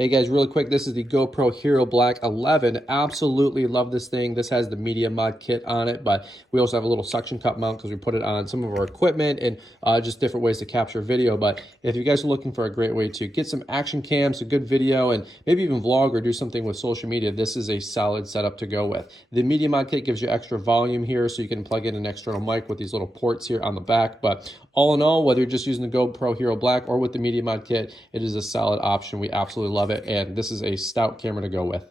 Hey guys, really quick, this is the GoPro Hero Black 11. Absolutely love this thing. This has the Media Mod kit on it, but we also have a little suction cup mount because we put it on some of our equipment and just different ways to capture video. But if you guys are looking for a great way to get some action cams, a good video, and maybe even vlog or do something with social media, this is a solid setup to go with. The Media Mod kit gives you extra volume here, so you can plug in an external mic with these little ports here on the back. But all in all, whether you're just using the GoPro Hero Black or with the Media Mod kit, it is a solid option. We absolutely love it, and this is a stout camera to go with.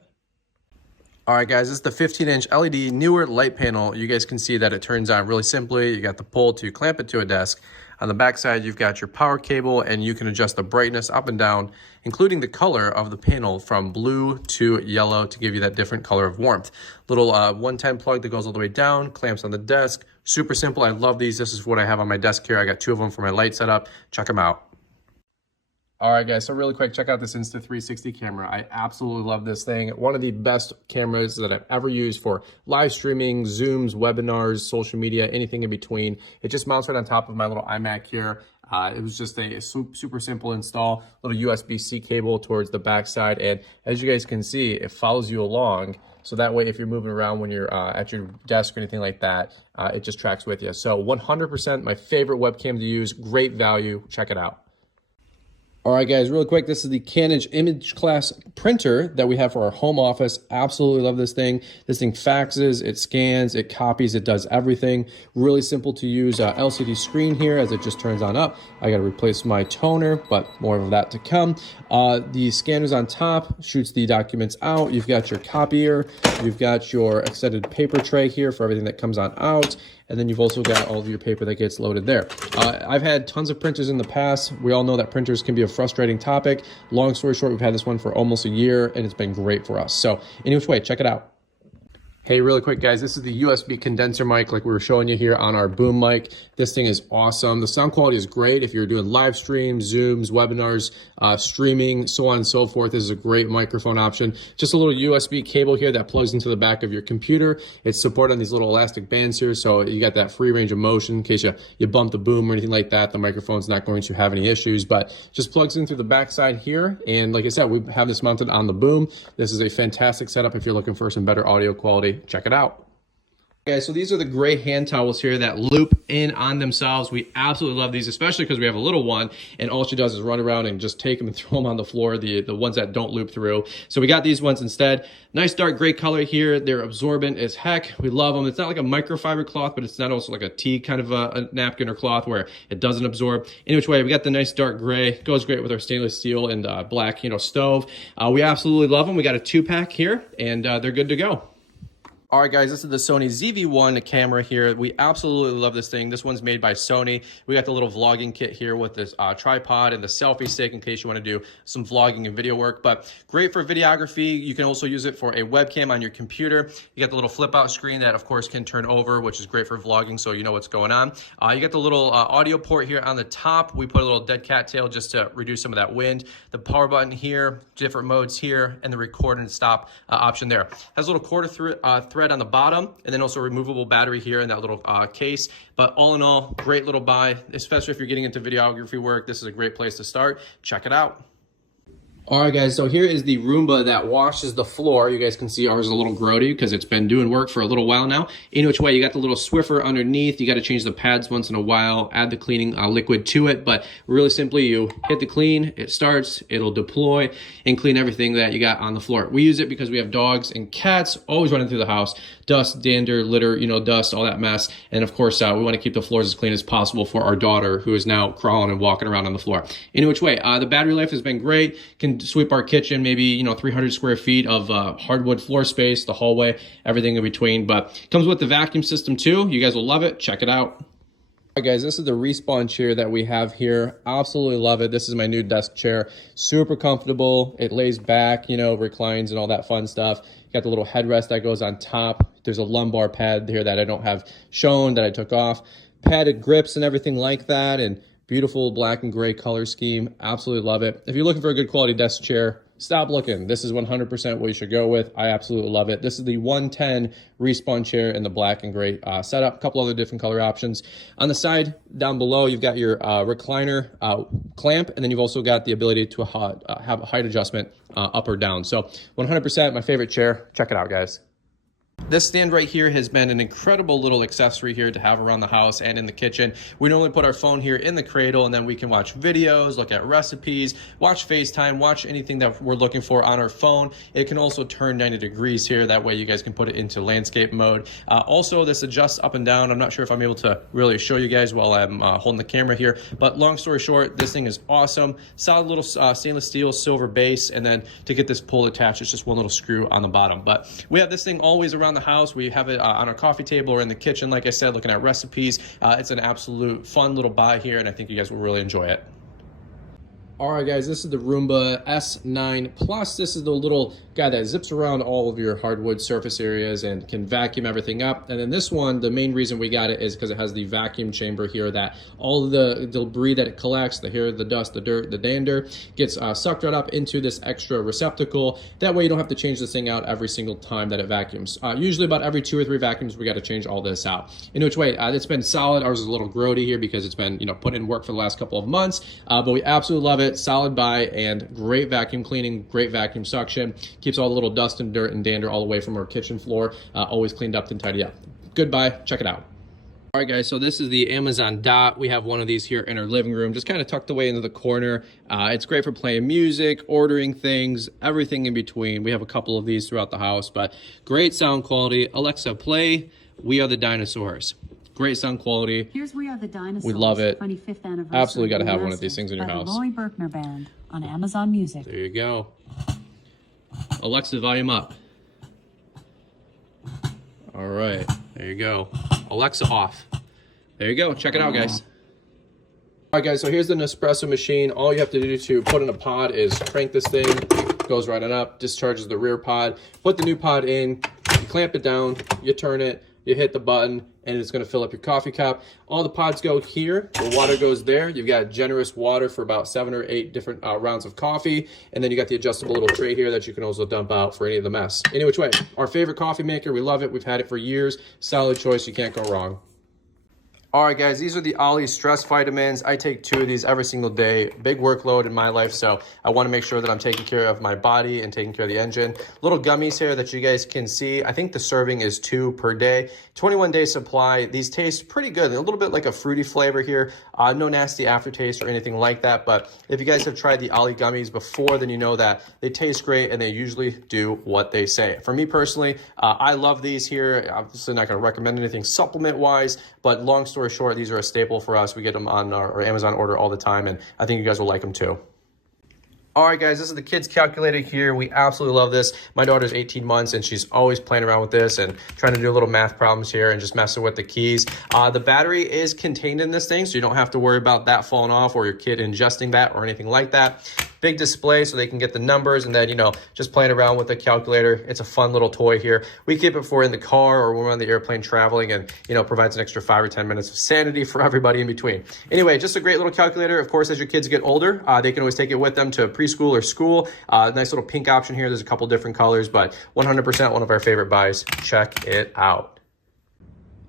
All right, guys, this is the 15-inch LED newer light panel. You guys can see that it turns on really simply. You got the pole to clamp it to a desk. On the back side, you've got your power cable, and you can adjust the brightness up and down, including the color of the panel from blue to yellow to give you that different color of warmth. Little 110 plug that goes all the way down, clamps on the desk. Super simple. I love these. This is what I have on my desk here. I got 2 of them for my light setup. Check them out. All right, guys, so really quick, check out this Insta360 camera. I absolutely love this thing. One of the best cameras that I've ever used for live streaming, Zooms, webinars, social media, anything in between. It just mounts right on top of my little iMac here. It was just a super simple install, little USB-C cable towards the backside. And as you guys can see, it follows you along. So that way, if you're moving around when you're at your desk or anything like that, it just tracks with you. So 100% my favorite webcam to use, great value, check it out. All right, guys, really quick, this is the Canon image class printer that we have for our home office. Absolutely love this thing. This thing faxes, it scans, it copies, it does everything. Really simple to use LCD screen here as it just turns on up. I got to replace my toner, but more of that to come. The scanner's on top, shoots the documents out. You've got your copier. You've got your extended paper tray here for everything that comes on out. And then you've also got all of your paper that gets loaded there. I've had tons of printers in the past. We all know that printers can be a frustrating topic. Long story short, we've had this one for almost a year, and it's been great for us. So any which way, check it out. Hey, really quick, guys, this is the USB condenser mic like we were showing you here on our boom mic. This thing is awesome. The sound quality is great if you're doing live streams, Zooms, webinars, streaming, so on and so forth. This is a great microphone option. Just a little USB cable here that plugs into the back of your computer. It's supported on these little elastic bands here, so you got that free range of motion in case you bump the boom or anything like that. The microphone's not going to have any issues, but just plugs in through the back side here. And like I said, we have this mounted on the boom. This is a fantastic setup if you're looking for some better audio quality. Check it out. Okay, so these are the gray hand towels here that loop in on themselves. We absolutely love these, especially because we have a little one, and all she does is run around and just take them and throw them on the floor, the ones that don't loop through. So we got these ones instead. Nice dark gray color here. They're absorbent as heck. We love them. It's not like a microfiber cloth, but it's not also like a tea kind of a napkin or cloth where it doesn't absorb. Any which way, we got the nice dark gray. Goes great with our stainless steel and black, stove. We absolutely love them. We got a 2-pack here, and they're good to go. All right, guys, this is the Sony ZV-1 camera here. We absolutely love this thing. This one's made by Sony. We got the little vlogging kit here with this tripod and the selfie stick in case you want to do some vlogging and video work, but great for videography. You can also use it for a webcam on your computer. You got the little flip out screen that of course can turn over, which is great for vlogging so you know what's going on. You got the little audio port here on the top. We put a little dead cat tail just to reduce some of that wind. The power button here, different modes here, and the record and stop option there. Has a little quarter thread on the bottom, and then also a removable battery here in that little case. But all in all, great little buy, especially if you're getting into videography work. This is a great place to start. Check it out. All right, guys, so here is the Roomba that washes the floor. You guys can see ours is a little grody because it's been doing work for a little while now. Any which way, you got the little Swiffer underneath. You got to change the pads once in a while, add the cleaning liquid to it. But really simply, you hit the clean, it starts, it'll deploy, and clean everything that you got on the floor. We use it because we have dogs and cats always running through the house. Dust, dander, litter, dust, all that mess. And of course, we want to keep the floors as clean as possible for our daughter who is now crawling and walking around on the floor. Any which way, the battery life has been great. Can sweep our kitchen, maybe 300 square feet of hardwood floor space, the hallway, everything in between. But comes with the vacuum system too. You guys will love it. Check it out. All right, guys, this is the Respawn chair that we have here. Absolutely love it. This is my new desk chair. Super comfortable. It lays back, reclines and all that fun stuff. You got the little headrest that goes on top. There's a lumbar pad here that I don't have shown that I took off. Padded grips and everything like that, and beautiful black and gray color scheme. Absolutely love it. If you're looking for a good quality desk chair, stop looking. This is 100% what you should go with. I absolutely love it. This is the 110 Respawn chair in the black and gray setup. A couple other different color options. On the side down below, you've got your recliner clamp, and then you've also got the ability to have a height adjustment up or down. So 100% my favorite chair. Check it out, guys. This stand right here has been an incredible little accessory here to have around the house and in the kitchen. We normally put our phone here in the cradle, and then we can watch videos, look at recipes, watch FaceTime, watch anything that we're looking for on our phone. It can also turn 90 degrees here. That way you guys can put it into landscape mode. Also, this adjusts up and down. I'm not sure if I'm able to really show you guys while I'm holding the camera here, but long story short, this thing is awesome. Solid little stainless steel silver base, and then to get this pull attached, it's just one little screw on the bottom. But we have this thing always around the house. We have it on our coffee table or in the kitchen, like I said, looking at recipes. It's an absolute fun little buy here, and I think you guys will really enjoy it. All right, guys, this is the Roomba S9 Plus. This is the little guy that zips around all of your hardwood surface areas and can vacuum everything up. And then this one, the main reason we got it is because it has the vacuum chamber here that all of the debris that it collects, the hair, the dust, the dirt, the dander, gets sucked right up into this extra receptacle. That way you don't have to change this thing out every single time that it vacuums. Usually about every 2 or 3 vacuums, we got to change all this out. In which way, it's been solid. Ours is a little grody here because it's been, put in work for the last couple of months, but we absolutely love it. Solid buy and great vacuum cleaning, great vacuum suction. Keeps all the little dust and dirt and dander all away from our kitchen floor. Always cleaned up and tidy up. Good buy. Check it out. All right, guys, so this is the Amazon Dot. We have one of these here in our living room, just kind of tucked away into the corner. It's great for playing music, ordering things, everything in between. We have a couple of these throughout the house, but great sound quality. Alexa, play We Are the Dinosaurs. Great sound quality. Here's We Are the Dinosaurs. We love it. 25th anniversary. Absolutely got to have one of these things in your house. Lori Berkner Band on Amazon Music. There you go. Alexa, volume up. All right, there you go. Alexa off. There you go. Check it out, guys. All right, guys, so here's the Nespresso machine. All you have to do to put in a pod is crank this thing. It goes right on up, discharges the rear pod. Put the new pod in, you clamp it down, you turn it, you hit the button, and it's going to fill up your coffee cup. All the pods go here. The water goes there. You've got generous water for about 7 or 8 different rounds of coffee. And then you got the adjustable little tray here that you can also dump out for any of the mess. Any which way, our favorite coffee maker. We love it. We've had it for years. Solid choice. You can't go wrong. All right, guys, these are the Ollie stress vitamins. I take 2 of these every single day. Big workload in my life, so I want to make sure that I'm taking care of my body and taking care of the engine. Little gummies here that you guys can see. I think the serving is 2 per day. 21-day supply. These taste pretty good. They're a little bit like a fruity flavor here. No nasty aftertaste or anything like that, but if you guys have tried the Ollie gummies before, then you know that they taste great and they usually do what they say. For me personally, I love these here. Obviously not going to recommend anything supplement-wise, but long story short, these are a staple for us. We get them on our Amazon order all the time, and I think you guys will like them too. All right, guys, this is the kids calculator here. We absolutely love this. My daughter's 18 months, and she's always playing around with this and trying to do little math problems here and just messing with the keys. The battery is contained in this thing, so you don't have to worry about that falling off or your kid ingesting that or anything like that. Big display so they can get the numbers, and then, just playing around with the calculator. It's a fun little toy here. We keep it for in the car or when we're on the airplane traveling, and, provides an extra 5 or 10 minutes of sanity for everybody in between. Anyway, just a great little calculator. Of course, as your kids get older, they can always take it with them to preschool or school. Nice little pink option here. There's a couple different colors, but 100% one of our favorite buys. Check it out.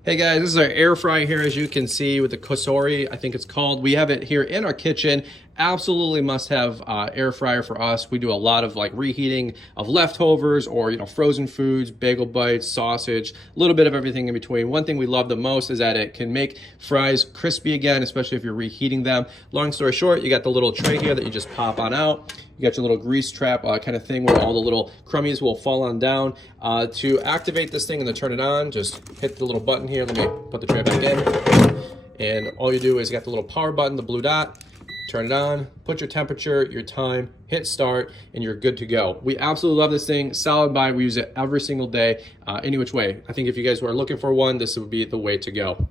Hey guys, this is our air fryer here, as you can see, with the Kosori, I think it's called. We have it here in our kitchen. Absolutely must have air fryer for us. We do a lot of reheating of leftovers or frozen foods, bagel bites, sausage, a little bit of everything in between. One thing we love the most is that it can make fries crispy again, especially if you're reheating them. Long story short, you got the little tray here that you just pop on out. You got your little grease trap kind of thing where all the little crummies will fall on down. To activate this thing and to turn it on, just hit the little button here. Let me put the tray back in. And all you do is you got the little power button, the blue dot. Turn it on, put your temperature, your time, hit start, and you're good to go. We absolutely love this thing. Solid buy. We use it every single day, any which way. I think if you guys were looking for one, this would be the way to go.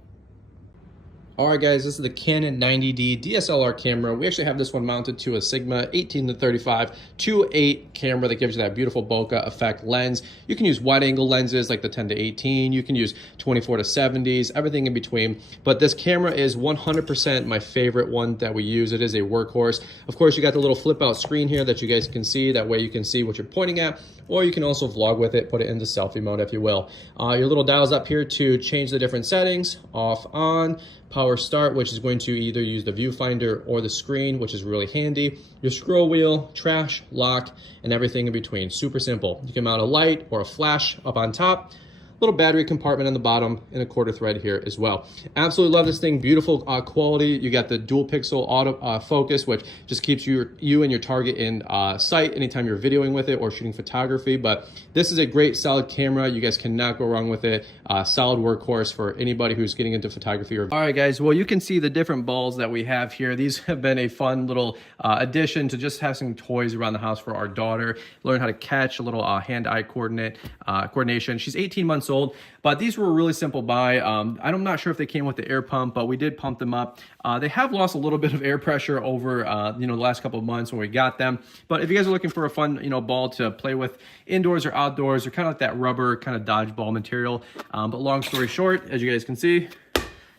All right, guys, this is the Canon 90D DSLR camera. We actually have this one mounted to a Sigma 18-35 2.8 camera that gives you that beautiful bokeh effect lens. You can use wide angle lenses like the 10-18. You can use 24-70s, everything in between. But this camera is 100% my favorite one that we use. It is a workhorse. Of course, you got the little flip out screen here that you guys can see. That way you can see what you're pointing at, or you can also vlog with it, put it into selfie mode if you will. Your little dials up here to change the different settings, off, on, power start, which is going to either use the viewfinder or the screen, which is really handy. Your scroll wheel, trash, lock, and everything in between. Super simple. You can mount a light or a flash up on top. Little battery compartment on the bottom and a quarter thread here as well. Absolutely love this thing. Beautiful quality. You got the dual pixel auto focus, which just keeps you and your target in sight anytime you're videoing with it or shooting photography. But this is a great solid camera. You guys cannot go wrong with it. Solid workhorse for anybody who's getting into photography. All right, guys. Well, you can see the different balls that we have here. These have been a fun little addition to just have some toys around the house for our daughter. Learn how to catch, a little hand-eye coordination. She's 18 months old, but these were a really simple buy. I'm not sure if they came with the air pump, but we did pump them up. They have lost a little bit of air pressure over the last couple of months when we got them. But if you guys are looking for a fun ball to play with indoors or outdoors, or kind of like that rubber kind of dodgeball material. But long story short, as you guys can see,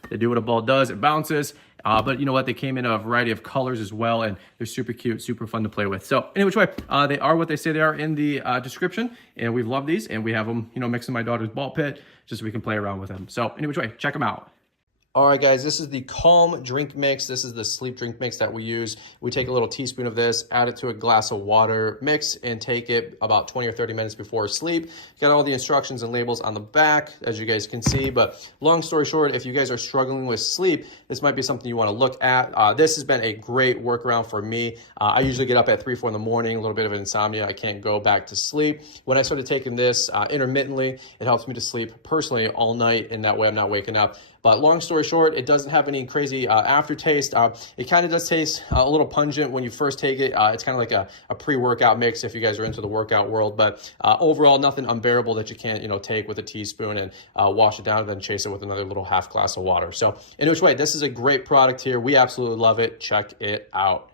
they do what a ball does. It bounces. But you know what? They came in a variety of colors as well, and they're super cute, super fun to play with. So any which way, they are what they say they are in the description, and we've loved these, and we have them, mixed in my daughter's ball pit just so we can play around with them. So any which way, check them out. All right, guys, this is the Calm drink mix. This is the sleep drink mix that we use. We take a little teaspoon of this, add it to a glass of water, mix, and take it about 20 or 30 minutes before sleep. You got all the instructions and labels on the back, as you guys can see. But long story short, if you guys are struggling with sleep, this might be something you want to look at. This has been a great workaround for me. I usually get up at 3, 4 in the morning, a little bit of insomnia. I can't go back to sleep. When I started taking this intermittently, it helps me to sleep personally all night, and that way I'm not waking up. But long story short, it doesn't have any crazy aftertaste. It kind of does taste a little pungent when you first take it. It's kind of like a pre-workout mix if you guys are into the workout world. But overall, nothing unbearable that you can't take with a teaspoon and wash it down and then chase it with another little half glass of water. So in which way, this is a great product here. We absolutely love it. Check it out.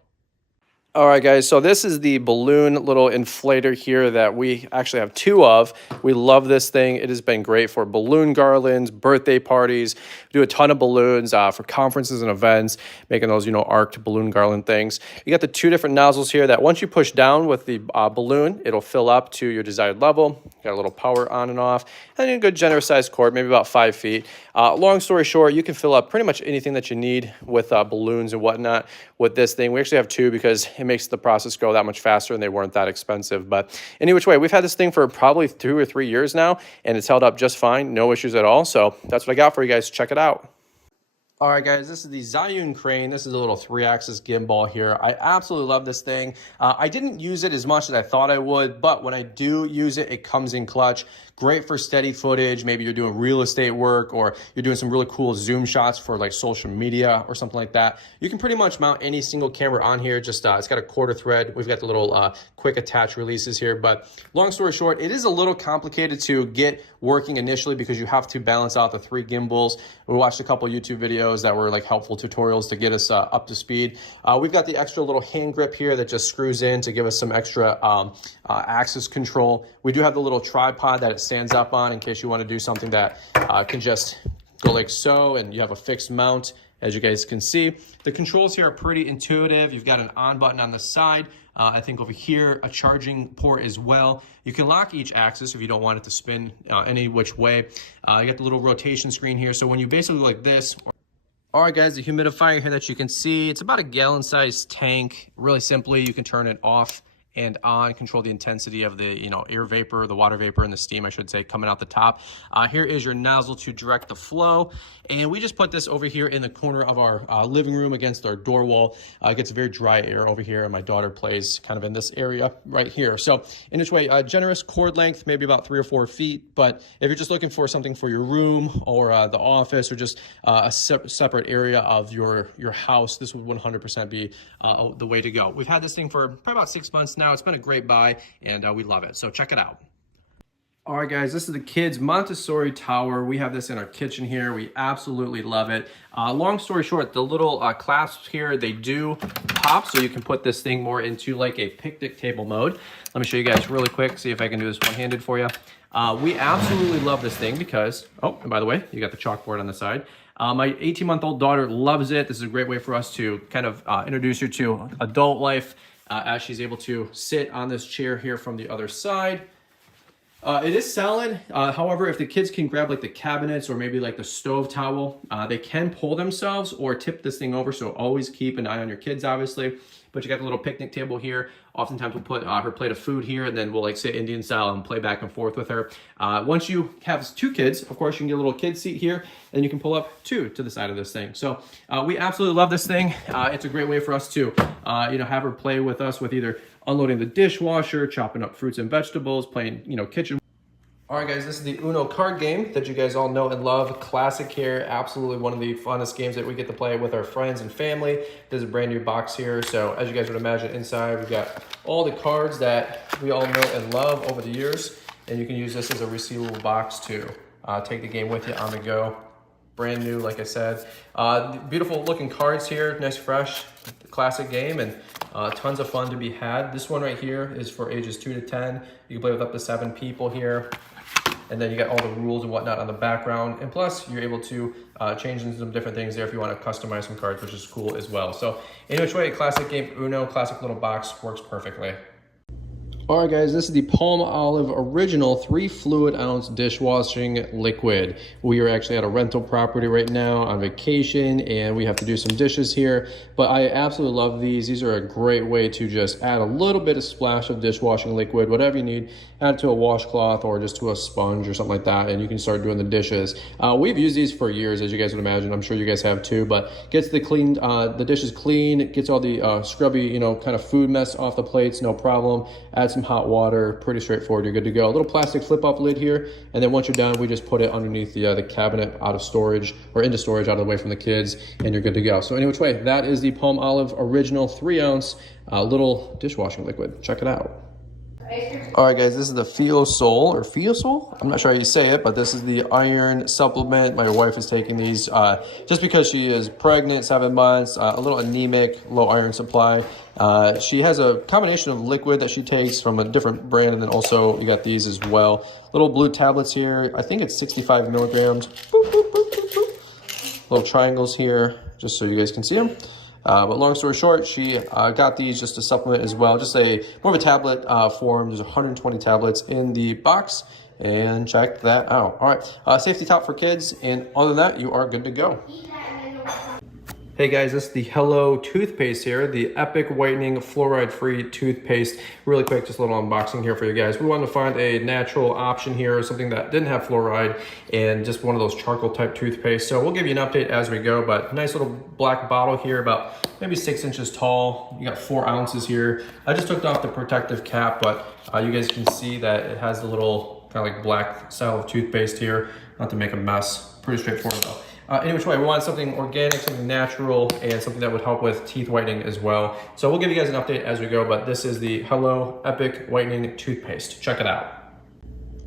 All right, guys, so this is the balloon little inflator here that we actually have 2 of. We love this thing. It has been great for balloon garlands, birthday parties. We do a ton of balloons for conferences and events, making those, arced balloon garland things. You got the 2 different nozzles here that once you push down with the balloon, it'll fill up to your desired level. Got a little power on and off, and a good generous sized cord, maybe about 5 feet. Long story short, you can fill up pretty much anything that you need with balloons and whatnot with this thing. We actually have 2 because it makes the process go that much faster, and they weren't that expensive. But any which way, we've had this thing for probably 2 or 3 years now, and it's held up just fine, no issues at all. So that's what I got for you guys. Check it out. All right, guys, this is the Zhiyun crane. This is a little 3-axis gimbal here. I absolutely love this thing. I didn't use it as much as I thought I would, but when I do use it, it comes in clutch. Great for steady footage. Maybe you're doing real estate work, or you're doing some really cool zoom shots for like social media or something like that. You can pretty much mount any single camera on here. Just it's got a quarter thread. We've got the little quick attach releases here. But long story short, it is a little complicated to get working initially because you have to balance out the 3 gimbals. We watched a couple YouTube videos that were like helpful tutorials to get us up to speed. We've got the extra little hand grip here that just screws in to give us some extra axis control. We do have the little tripod that it stands up on in case you want to do something that can just go like so, and you have a fixed mount. As you guys can see, the controls here are pretty intuitive. You've got an on button on the side. I think over here, a charging port as well. You can lock each axis if you don't want it to spin any which way. You got the little rotation screen here. So when you basically go like this. All right, guys, the humidifier here that you can see, it's about a gallon-sized tank. Really simply, you can turn it off and on, control the intensity of the air vapor, the water vapor, and the steam, I should say, coming out the top. Here is your nozzle to direct the flow, and we just put this over here in the corner of our living room against our door wall. It gets very dry air over here, and my daughter plays kind of in this area right here. So in this way, generous cord length, maybe about 3 or 4 feet, but if you're just looking for something for your room or the office, or just a separate area of your house, this would 100% be the way to go. We've had this thing for probably about 6 months now. It's been a great buy, and we love it. So check it out. All right, guys, this is the kids' Montessori tower. We have this in our kitchen here. We absolutely love it. Long story short, the little clasps here, they do pop, so you can put this thing more into like a picnic table mode. Let me show you guys really quick, see if I can do this one-handed for you. We absolutely love this thing because, oh, and by the way, you got the chalkboard on the side. My 18-month-old daughter loves it. This is a great way for us to kind of introduce her to adult life as she's able to sit on this chair here from the other side. It is solid. However, if the kids can grab like the cabinets or maybe like the stove towel, they can pull themselves or tip this thing over. So always keep an eye on your kids, obviously. But you got the little picnic table here. Oftentimes we'll put her plate of food here and then we'll like sit Indian style and play back and forth with her. Once you have 2 kids, of course, you can get a little kid seat here and you can pull up 2 to the side of this thing. So we absolutely love this thing. It's a great way for us to, have her play with us with either unloading the dishwasher, chopping up fruits and vegetables, playing, kitchen. All right, guys, this is the Uno card game that you guys all know and love. Classic here, absolutely one of the funnest games that we get to play with our friends and family. There's a brand new box here. So as you guys would imagine, inside we've got all the cards that we all know and love over the years. And you can use this as a resealable box to take the game with you on the go. Brand new, like I said. Beautiful looking cards here, nice fresh, classic game, and tons of fun to be had. This one right here is for ages 2 to 10. You can play with up to 7 people here. And then you got all the rules and whatnot on the background. And plus, you're able to change into some different things there if you want to customize some cards, which is cool as well. So, in which way, a classic game, Uno, classic little box, works perfectly. All right, guys, this is the Palm Olive Original 3 fluid ounce dishwashing liquid. We are actually at a rental property right now on vacation, and we have to do some dishes here. But I absolutely love these. These are a great way to just add a little bit of splash of dishwashing liquid, whatever you need. Add it to a washcloth or just to a sponge or something like that, and you can start doing the dishes. We've used these for years, as you guys would imagine. I'm sure you guys have too, but gets the dishes clean, gets all the scrubby, kind of food mess off the plates, no problem. Add some hot water, pretty straightforward, you're good to go. A little plastic flip-up lid here, and then once you're done, we just put it underneath the cabinet out of storage, or into storage out of the way from the kids, and you're good to go. So any which way, that is the Palm Olive Original 3 ounce little dishwashing liquid. Check it out. All right, guys, this is the Fiosol. I'm not sure how you say it, but this is the iron supplement. My wife is taking these just because she is pregnant, 7 months, a little anemic, low iron supply. She has a combination of liquid that she takes from a different brand, and then also you got these as well. Little blue tablets here. I think it's 65 milligrams. Boop, boop, boop, boop, boop. Little triangles here, just so you guys can see them. But long story short, she got these just to supplement as well. Just more of a tablet form. There's 120 tablets in the box, and check that out. All right, safety top for kids, and other than that, you are good to go. Hey guys, this is the Hello toothpaste here, the Epic Whitening Fluoride-Free Toothpaste. Really quick, just a little unboxing here for you guys. We wanted to find a natural option here, something that didn't have fluoride, and just one of those charcoal type toothpaste. So we'll give you an update as we go, but nice little black bottle here, about maybe 6 inches tall. You got 4 ounces here. I just took off the protective cap, but you guys can see that it has the little kind of like black style of toothpaste here. Not to make a mess, pretty straightforward though. Any which way, we want something organic, something natural, and something that would help with teeth whitening as well. So we'll give you guys an update as we go, but this is the Hello Epic Whitening Toothpaste. Check it out.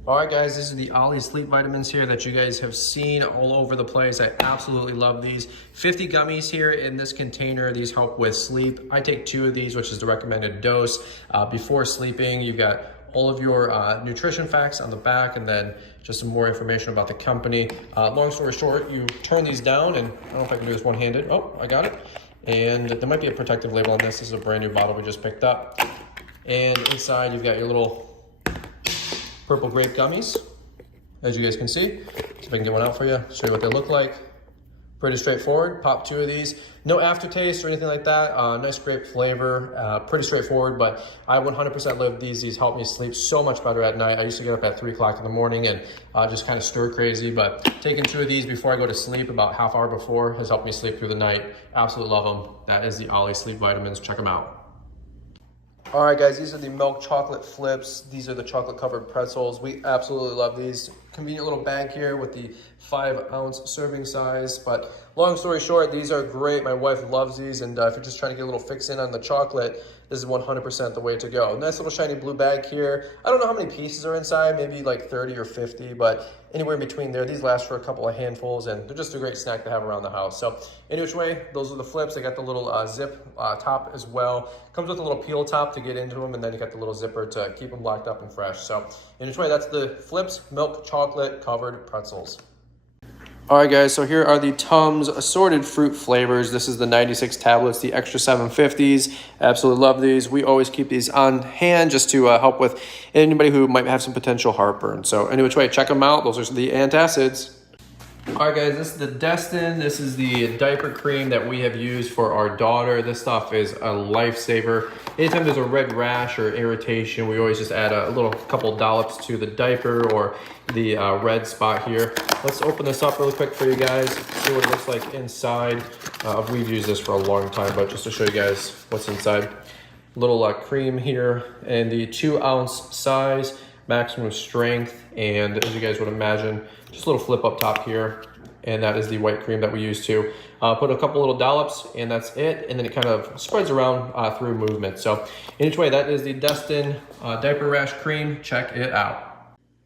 All right, guys, this is the Ollie Sleep Vitamins here that you guys have seen all over the place. I absolutely love these. 50 gummies here in this container. These help with sleep. I take 2 of these, which is the recommended dose. Before sleeping, you've got all of your nutrition facts on the back, and then just some more information about the company. Long story short, you turn these down, and I don't know if I can do this one-handed. Oh, I got it. And there might be a protective label on this. This is a brand new bottle we just picked up. And inside, you've got your little purple grape gummies, as you guys can see. See if I can get one out for you, show you what they look like. Pretty straightforward. Pop 2 of these. No aftertaste or anything like that. Nice grape flavor. Pretty straightforward, but I 100% live these. These help me sleep so much better at night. I used to get up at 3 o'clock in the morning and just kind of stir crazy, but taking 2 of these before I go to sleep, about half hour before, has helped me sleep through the night. Absolutely love them. That is the Ollie Sleep Vitamins. Check them out. All right, guys, these are the milk chocolate flips. These are the chocolate covered pretzels. We absolutely love these. convenient little bag here with the 5-ounce serving size. But long story short, these are great. My wife loves these, and if you're just trying to get a little fix in on the chocolate, this is 100% the way to go. Nice little shiny blue bag here. I don't know how many pieces are inside, maybe like 30 or 50, but anywhere in between there. These last for a couple of handfuls, and they're just a great snack to have around the house. So any which way, those are the flips. They got the little zip top as well. Comes with a little peel top to get into them, and then you got the little zipper to keep them locked up and fresh. So any which way, that's the flips milk chocolate covered pretzels. All right, guys, so here are the Tums assorted fruit flavors. This is the 96 tablets, the extra 750s. Absolutely love these. We always keep these on hand just to help with anybody who might have some potential heartburn. So any which way, check them out. Those are the antacids. All right, guys, this is the Destin. This is the diaper cream that we have used for our daughter. This stuff is a lifesaver. Anytime there's a red rash or irritation, we always just add a little couple dollops to the diaper or the red spot here. Let's open this up really quick for you guys, see what it looks like inside. We've used this for a long time, but just to show you guys what's inside. Little cream here in the 2-ounce size, maximum strength, and as you guys would imagine, just a little flip up top here, and that is the white cream that we use to put a couple little dollops, and that's it, and then it kind of spreads around through movement. So in each way, that is the Destin diaper rash cream. Check it out.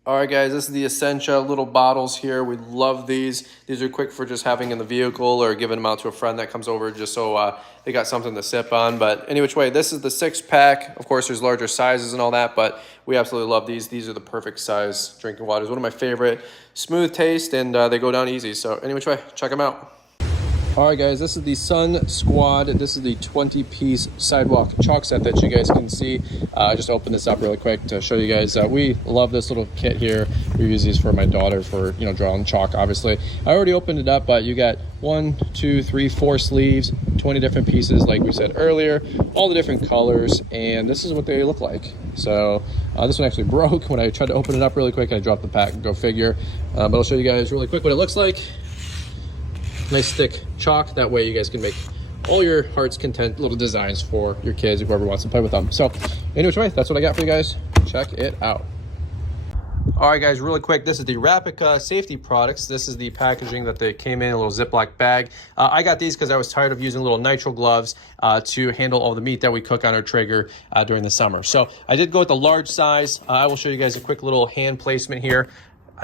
All right, guys, this is the Essentia little bottles here. We love these. These are quick for just having in the vehicle or giving them out to a friend that comes over just so they got something to sip on. But any which way, this is the 6-pack. Of course, there's larger sizes and all that, but we absolutely love these. These are the perfect size drinking waters. One of my favorite. Smooth taste, and they go down easy. So any which way, check them out. All right, guys, this is the Sun Squad. This is the 20-piece sidewalk chalk set that you guys can see. I just opened this up really quick to show you guys. We love this little kit here. We use these for my daughter for, drawing chalk, obviously. I already opened it up, but you got 1, 2, 3, 4 sleeves, 20 different pieces, like we said earlier, all the different colors, and this is what they look like. So this one actually broke when I tried to open it up really quick. I dropped the pack, go figure. But I'll show you guys really quick what it looks like. Nice thick chalk, that way you guys can make all your heart's content little designs for your kids, whoever wants to play with them. So anyway, that's what I got for you guys. Check it out. All right, guys, really quick, this is the Rapica safety products. This is the packaging that they came in, a little Ziploc bag. I got these because I was tired of using little nitrile gloves to handle all the meat that we cook on our Traeger during the summer. So I did go with the large size. I will show you guys a quick little hand placement here.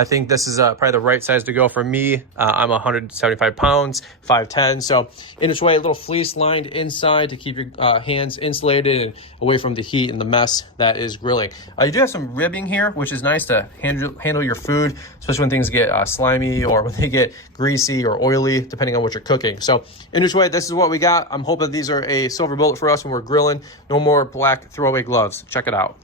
I think this is probably the right size to go for me. I'm 175 pounds, 5'10". So in its way, a little fleece lined inside to keep your hands insulated and away from the heat and the mess that is grilling. You do have some ribbing here, which is nice to handle your food, especially when things get slimy or when they get greasy or oily, depending on what you're cooking. So in its way, this is what we got. I'm hoping these are a silver bullet for us when we're grilling. No more black throwaway gloves. Check it out.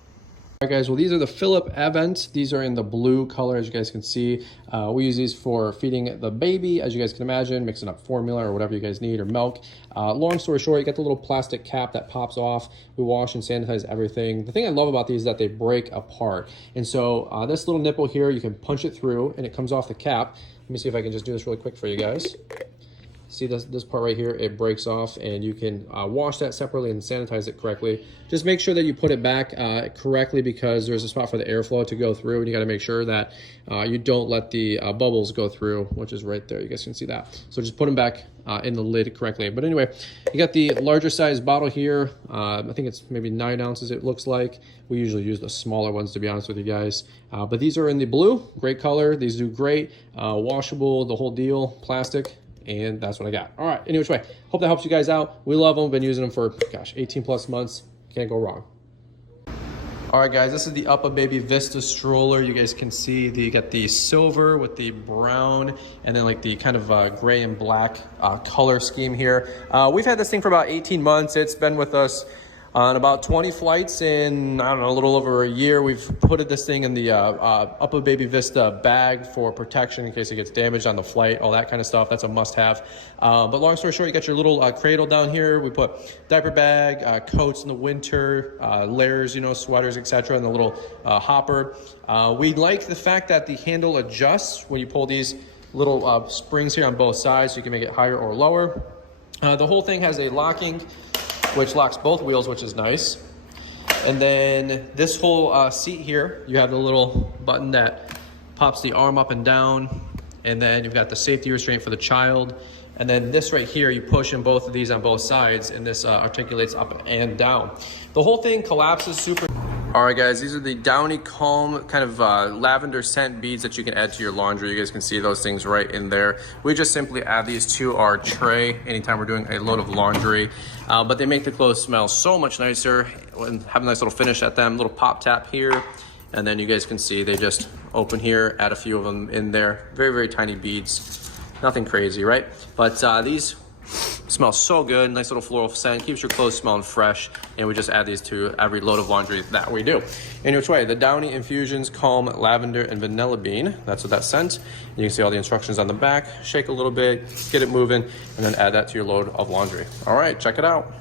All right, guys, well, these are the Philip Avent. These are in the blue color, as you guys can see. We use these for feeding the baby, as you guys can imagine, mixing up formula or whatever you guys need, or milk. Long story short, you get the little plastic cap that pops off. We wash and sanitize everything. The thing I love about these is that they break apart. And so this little nipple here, you can punch it through, and it comes off the cap. Let me see if I can just do this really quick for you guys. See this part right here, it breaks off, and you can wash that separately and sanitize it correctly. Just make sure that you put it back correctly, because there's a spot for the airflow to go through, and you got to make sure that you don't let the bubbles go through, which is right there. You guys can see that. So just put them back in the lid correctly. But anyway, you got the larger size bottle here. I think it's maybe 9 ounces, it looks like. We usually use the smaller ones, to be honest with you guys. But these are in the blue, great color. These do great, washable, the whole deal, plastic. And that's what I got. All right, anyway, hope that helps you guys out. We love them. Been using them for, gosh, 18 plus months. Can't go wrong. All right, guys, this is the Uppa Baby Vista stroller. You guys can see you got the silver with the brown and then like the kind of gray and black color scheme here. We've had this thing for about 18 months. It's been with us on about 20 flights in, I don't know, a little over a year. We've put this thing in the Uppa Baby Vista bag for protection in case it gets damaged on the flight, all that kind of stuff. That's a must-have. But long story short, you got your little cradle down here. We put diaper bag, coats in the winter, layers, sweaters, etc., and the little hopper. We like the fact that the handle adjusts when you pull these little springs here on both sides, so you can make it higher or lower. The whole thing has a locking, which locks both wheels, which is nice. And then this whole seat here, you have the little button that pops the arm up and down, and then you've got the safety restraint for the child. And then this right here, you push in both of these on both sides, and this articulates up and down. The whole thing collapses super. All right, guys, these are the Downy Calm kind of lavender scent beads that you can add to your laundry. You guys can see those things right in there. We just simply add these to our tray anytime we're doing a load of laundry. But they make the clothes smell so much nicer and have a nice little finish at them. Little pop tap here. And then you guys can see they just open here, add a few of them in there. Very, very tiny beads. Nothing crazy, right? But these smell so good. Nice little floral scent. Keeps your clothes smelling fresh. And we just add these to every load of laundry that we do. In which way? The Downy Infusions Calm Lavender and Vanilla Bean. That's what that scent. You can see all the instructions on the back. Shake a little bit, get it moving, and then add that to your load of laundry. All right, check it out.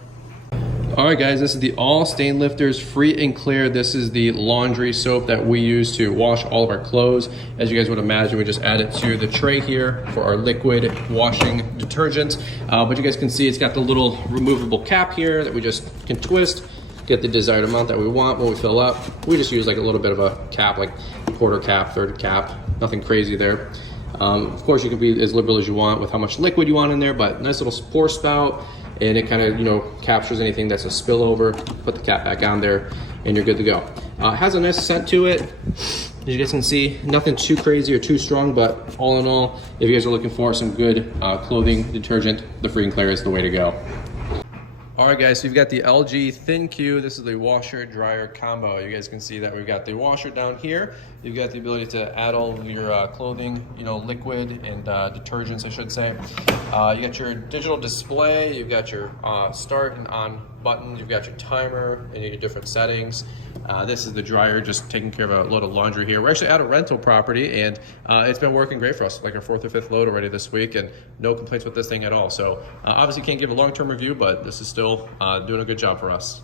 All right, guys, this is the All Stain Lifters Free and Clear. This is the laundry soap that we use to wash all of our clothes. As you guys would imagine, we just add it to the tray here for our liquid washing detergent. But you guys can see it's got the little removable cap here that we just can twist, get the desired amount that we want when we fill up. We just use like a little bit of a cap, like quarter cap, third cap, nothing crazy there. Of course, you can be as liberal as you want with how much liquid you want in there, but nice little pour spout. And it kind of, you know, captures anything that's a spillover. Put the cap back on there and you're good to go. It has a nice scent to it. As you guys can see, nothing too crazy or too strong, but all in all, if you guys are looking for some good clothing detergent, the Free and Clear is the way to go. All right, guys, so you've got the LG Thin Q. This is the washer dryer combo. You guys can see that we've got the washer down here. You've got the ability to add all of your clothing, you know, liquid and detergents, I should say. You got your digital display. You've got your start and on buttons. You've got your timer and your different settings. This is the dryer, just taking care of a load of laundry here. We're actually at a rental property, and it's been working great for us, like our 4th or 5th load already this week, and no complaints with this thing at all. So obviously can't give a long-term review, but this is still doing a good job for us.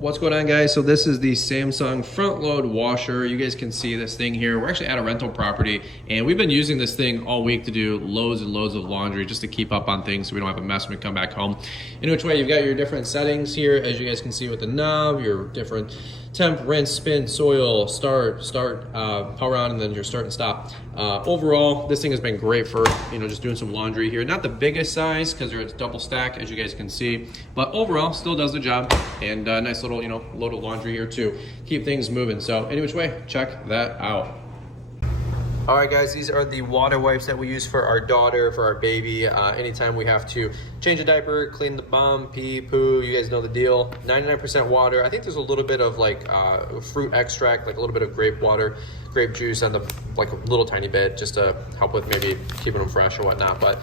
What's going on, guys? So this is the Samsung front load washer. You guys can see this thing here. We're actually at a rental property, and we've been using this thing all week to do loads and loads of laundry just to keep up on things so we don't have a mess when we come back home. In which way, you've got your different settings here, as you guys can see with the knob, your different temp, rinse, spin, soil, start, power on, and then your start and stop. Overall, this thing has been great for, you know, just doing some laundry here. Not the biggest size because it's double stack, as you guys can see, but overall still does the job. And nice little, you know, load of laundry here to keep things moving. So any which way, check that out. All right, guys, these are the water wipes that we use for our daughter, for our baby. Anytime we have to change a diaper, clean the bum, pee, poo, you guys know the deal. 99% water. I think there's a little bit of like fruit extract, like a little bit of grape water, grape juice on the, like a little tiny bit, just to help with maybe keeping them fresh or whatnot. But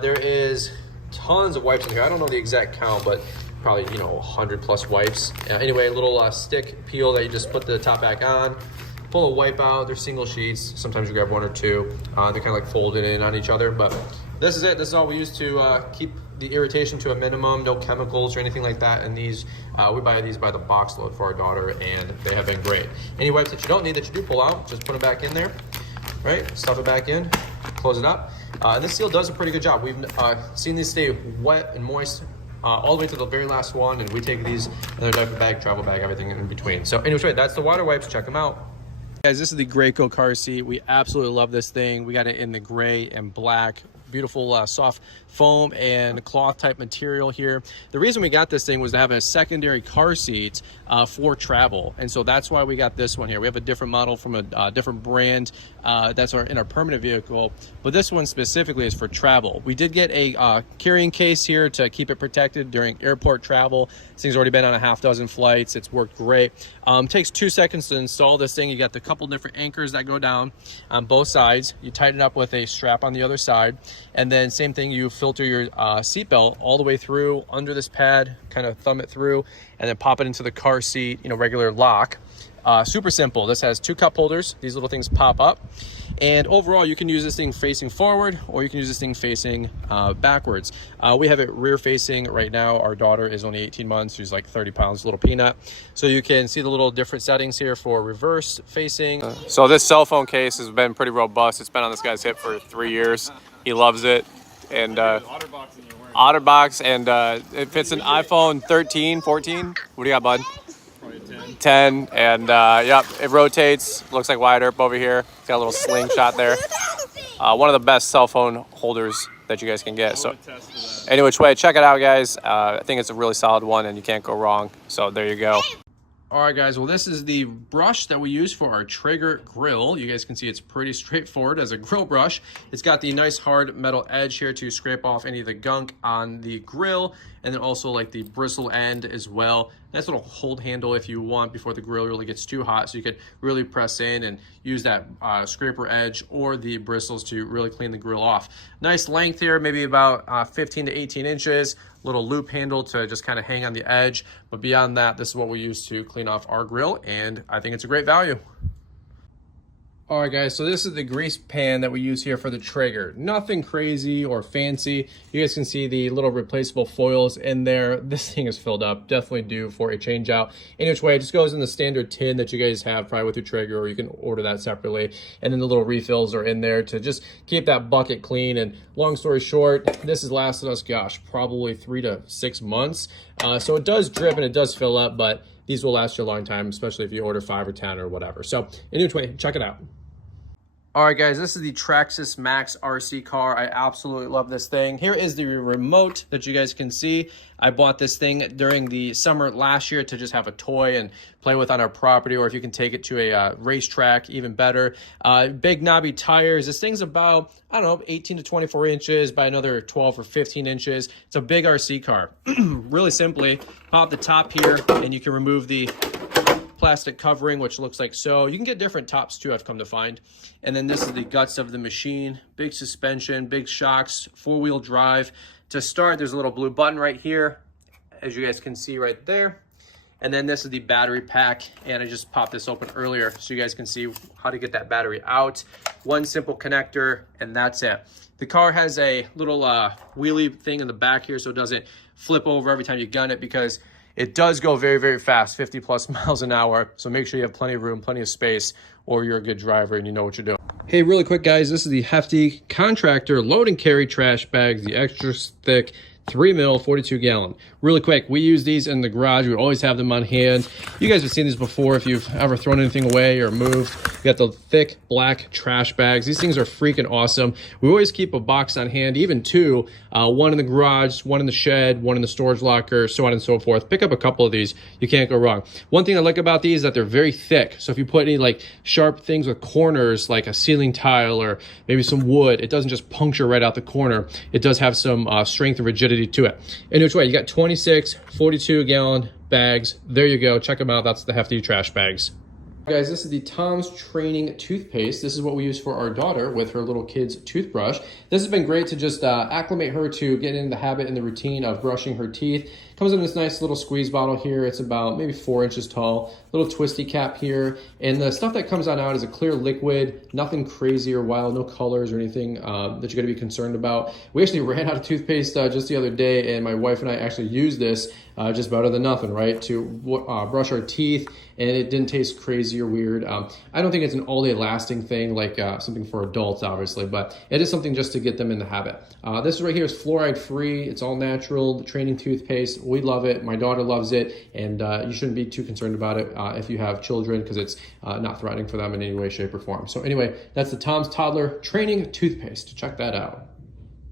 there is tons of wipes in here. I don't know the exact count, but probably, you know, 100 plus wipes. Anyway, a little stick peel that you just put the top back on. Pull a wipe out. They're single sheets. Sometimes you grab one or two. They're kind of like folded in on each other, but this is it. This is all we use to keep the irritation to a minimum. No chemicals or anything like that. And these, we buy these by the box load for our daughter, and they have been great. Any wipes that you don't need, that you do pull out, just put them back in there, right? Stuff it back in, close it up. And this seal does a pretty good job. We've seen these stay wet and moist all the way to the very last one, and we take these in their diaper bag, travel bag, everything in between. So anyway, that's the water wipes. Check them out. Guys, this is the Graco car seat. We absolutely love this thing. We got it in the gray and black. Beautiful soft foam and cloth type material here. The reason we got this thing was to have a secondary car seat for travel, and so that's why we got this one here. We have a different model from a different brand that's in our permanent vehicle, but this one specifically is for travel. We did get a carrying case here to keep it protected during airport travel. This thing's already been on a half dozen flights. It's worked great. Takes 2 seconds to install this thing. You got the couple different anchors that go down on both sides. You tighten it up with a strap on the other side, and then same thing, you filter your seatbelt all the way through under this pad, kind of thumb it through, and then pop it into the car seat, you know, regular lock. Super simple. This has 2 cup holders. These little things pop up, and overall you can use this thing facing forward, or you can use this thing facing backwards. We have it rear facing right now. Our daughter is only 18 months. She's like 30 pounds, little peanut. So you can see the little different settings here for reverse facing. So this cell phone case has been pretty robust. It's been on this guy's hip for 3 years. He loves it. And OtterBox, and it fits an iPhone 13, 14. What do you got, bud? 10, and yep, it rotates. Looks like wide earp over here. It's got a little slingshot there. One of the best cell phone holders that you guys can get. So any which way, check it out, guys. I think it's a really solid one, and you can't go wrong. So there you go. All right, guys, well, this is the brush that we use for our Traeger grill. You guys can see it's pretty straightforward as a grill brush. It's got the nice hard metal edge here to scrape off any of the gunk on the grill, and then also like the bristle end as well. Nice little hold handle if you want before the grill really gets too hot, so you could really press in and use that scraper edge or the bristles to really clean the grill off. Nice length here, maybe about 15 to 18 inches. Little loop handle to just kind of hang on the edge. But beyond that, this is what we use to clean off our grill, and I think it's a great value. All right, guys, so this is the grease pan that we use here for the Traeger. Nothing crazy or fancy. You guys can see the little replaceable foils in there. This thing is filled up, definitely due for a change out. Any which way, it just goes in the standard tin that you guys have probably with your Traeger, or you can order that separately. And then the little refills are in there to just keep that bucket clean. And long story short, this has lasted us, gosh, probably 3 to 6 months. So it does drip and it does fill up, but these will last you a long time, especially if you order 5 or 10 or whatever. So any which way, check it out. All right, guys, this is the Traxxas Max RC car. I absolutely love this thing. Here is the remote that you guys can see. I bought this thing during the summer last year to just have a toy and play with on our property, or if you can take it to a racetrack, even better. Big knobby tires. This thing's about, I don't know, 18 to 24 inches by another 12 or 15 inches. It's a big RC car. Really simply, pop the top here and you can remove the plastic covering, which looks like so. You can get different tops too, I've come to find. And then this is the guts of the machine. Big suspension, big shocks, 4-wheel drive. To start, there's a little blue button right here, as you guys can see right there. And then this is the battery pack, and I just popped this open earlier so you guys can see how to get that battery out. One simple connector, and that's it. The car has a little wheelie thing in the back here so it doesn't flip over every time you gun it, because it does go very, very fast, 50 plus miles an hour. So make sure you have plenty of room, plenty of space, or you're a good driver and you know what you're doing. Hey, really quick, guys, this is the hefty contractor load and carry trash bags, the extra thick 3 mil, 42 gallon. Really quick, we use these in the garage. We always have them on hand. You guys have seen these before if you've ever thrown anything away or moved. You got the thick black trash bags. These things are freaking awesome. We always keep a box on hand, even 2, one in the garage, one in the shed, one in the storage locker, so on and so forth. Pick up a couple of these. You can't go wrong. One thing I like about these is that they're very thick. So if you put any like sharp things with corners, like a ceiling tile or maybe some wood, it doesn't just puncture right out the corner. It does have some strength and rigidity to it. In which way, you got 26 42 gallon bags. There you go, check them out. That's the hefty trash bags. Guys, this is the Tom's Training toothpaste. This is what we use for our daughter with her little kid's toothbrush. This has been great to just acclimate her to getting in the habit and the routine of brushing her teeth. Comes in this nice little squeeze bottle here. It's about maybe 4 inches tall. Little twisty cap here. And the stuff that comes on out is a clear liquid. Nothing crazy or wild, no colors or anything that you're gonna be concerned about. We actually ran out of toothpaste just the other day, and my wife and I actually used this just better than nothing, right? To brush our teeth, and it didn't taste crazy or weird. I don't think it's an all-day lasting thing like something for adults, obviously, but it is something just to get them in the habit. This right here is fluoride-free. It's all natural, training toothpaste. We love it. My daughter loves it, and you shouldn't be too concerned about it if you have children, because it's not threatening for them in any way, shape, or form. So anyway, that's the Tom's Toddler Training Toothpaste. Check that out.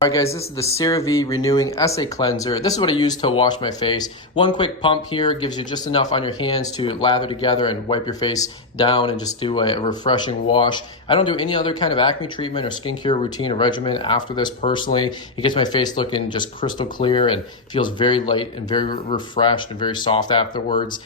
All right, guys, this is the CeraVe Renewing Essay Cleanser. This is what I use to wash my face. One quick pump here gives you just enough on your hands to lather together and wipe your face down and just do a refreshing wash. I don't do any other kind of acne treatment or skincare routine or regimen after this personally. It gets my face looking just crystal clear and feels very light and very refreshed and very soft afterwards.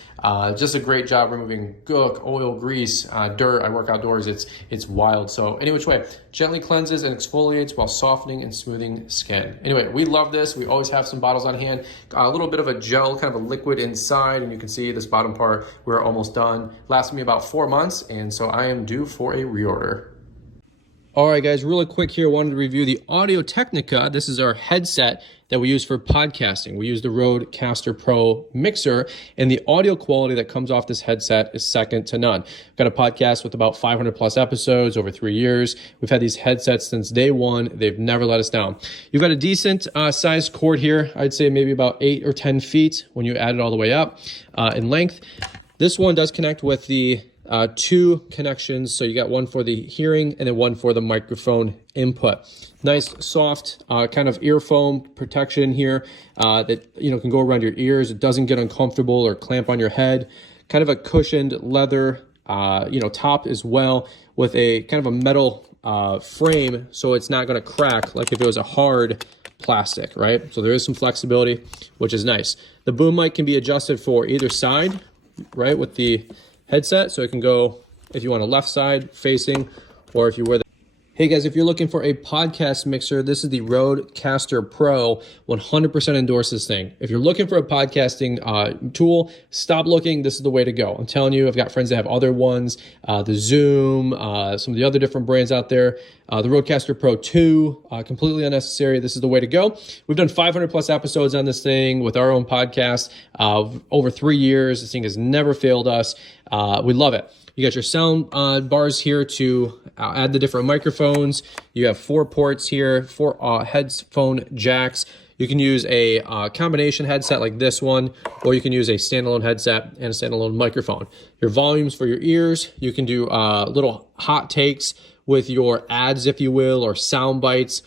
Just a great job removing gook, oil, grease, dirt. I work outdoors. It's wild. So any which way, gently cleanses and exfoliates while softening and smoothing skin. Anyway, we love this. We always have some bottles on hand. A little bit of a gel, kind of a liquid inside, and you can see this bottom part, we're almost done. Lasted me about 4 months, and so I am due for a reorder. All right, guys, really quick here, wanted to review the Audio Technica. This is our headset that we use for podcasting. We use the Rodecaster Pro mixer, and the audio quality that comes off this headset is second to none. I've got a podcast with about 500 plus episodes over 3 years. We've had these headsets since day one. They've never let us down. You've got a decent sized cord here. I'd say maybe about 8 or 10 feet when you add it all the way up in length. This one does connect with the two connections. So you got one for the hearing and then one for the microphone input. Nice soft kind of ear foam protection here that can go around your ears. It doesn't get uncomfortable or clamp on your head. Kind of a cushioned leather top as well, with a kind of a metal frame, so it's not going to crack like if it was a hard plastic, right? So there is some flexibility, which is nice. The boom mic can be adjusted for either side, right, with the headset. So it can go if you want a left side facing, or if you wear the... Hey guys, if you're looking for a podcast mixer, this is the Rodecaster Pro. 100% endorse this thing. If you're looking for a podcasting tool, stop looking. This is the way to go. I'm telling you, I've got friends that have other ones, the Zoom, some of the other different brands out there. The Rodecaster Pro 2, completely unnecessary. This is the way to go. We've done 500 plus episodes on this thing with our own podcast over 3 years. This thing has never failed us. We love it. You got your sound bars here to add the different microphones. You have 4 ports here, 4 headphone jacks. You can use a combination headset like this one, or you can use a standalone headset and a standalone microphone. Your volumes for your ears. You can do little hot takes with your ads, if you will, or sound bites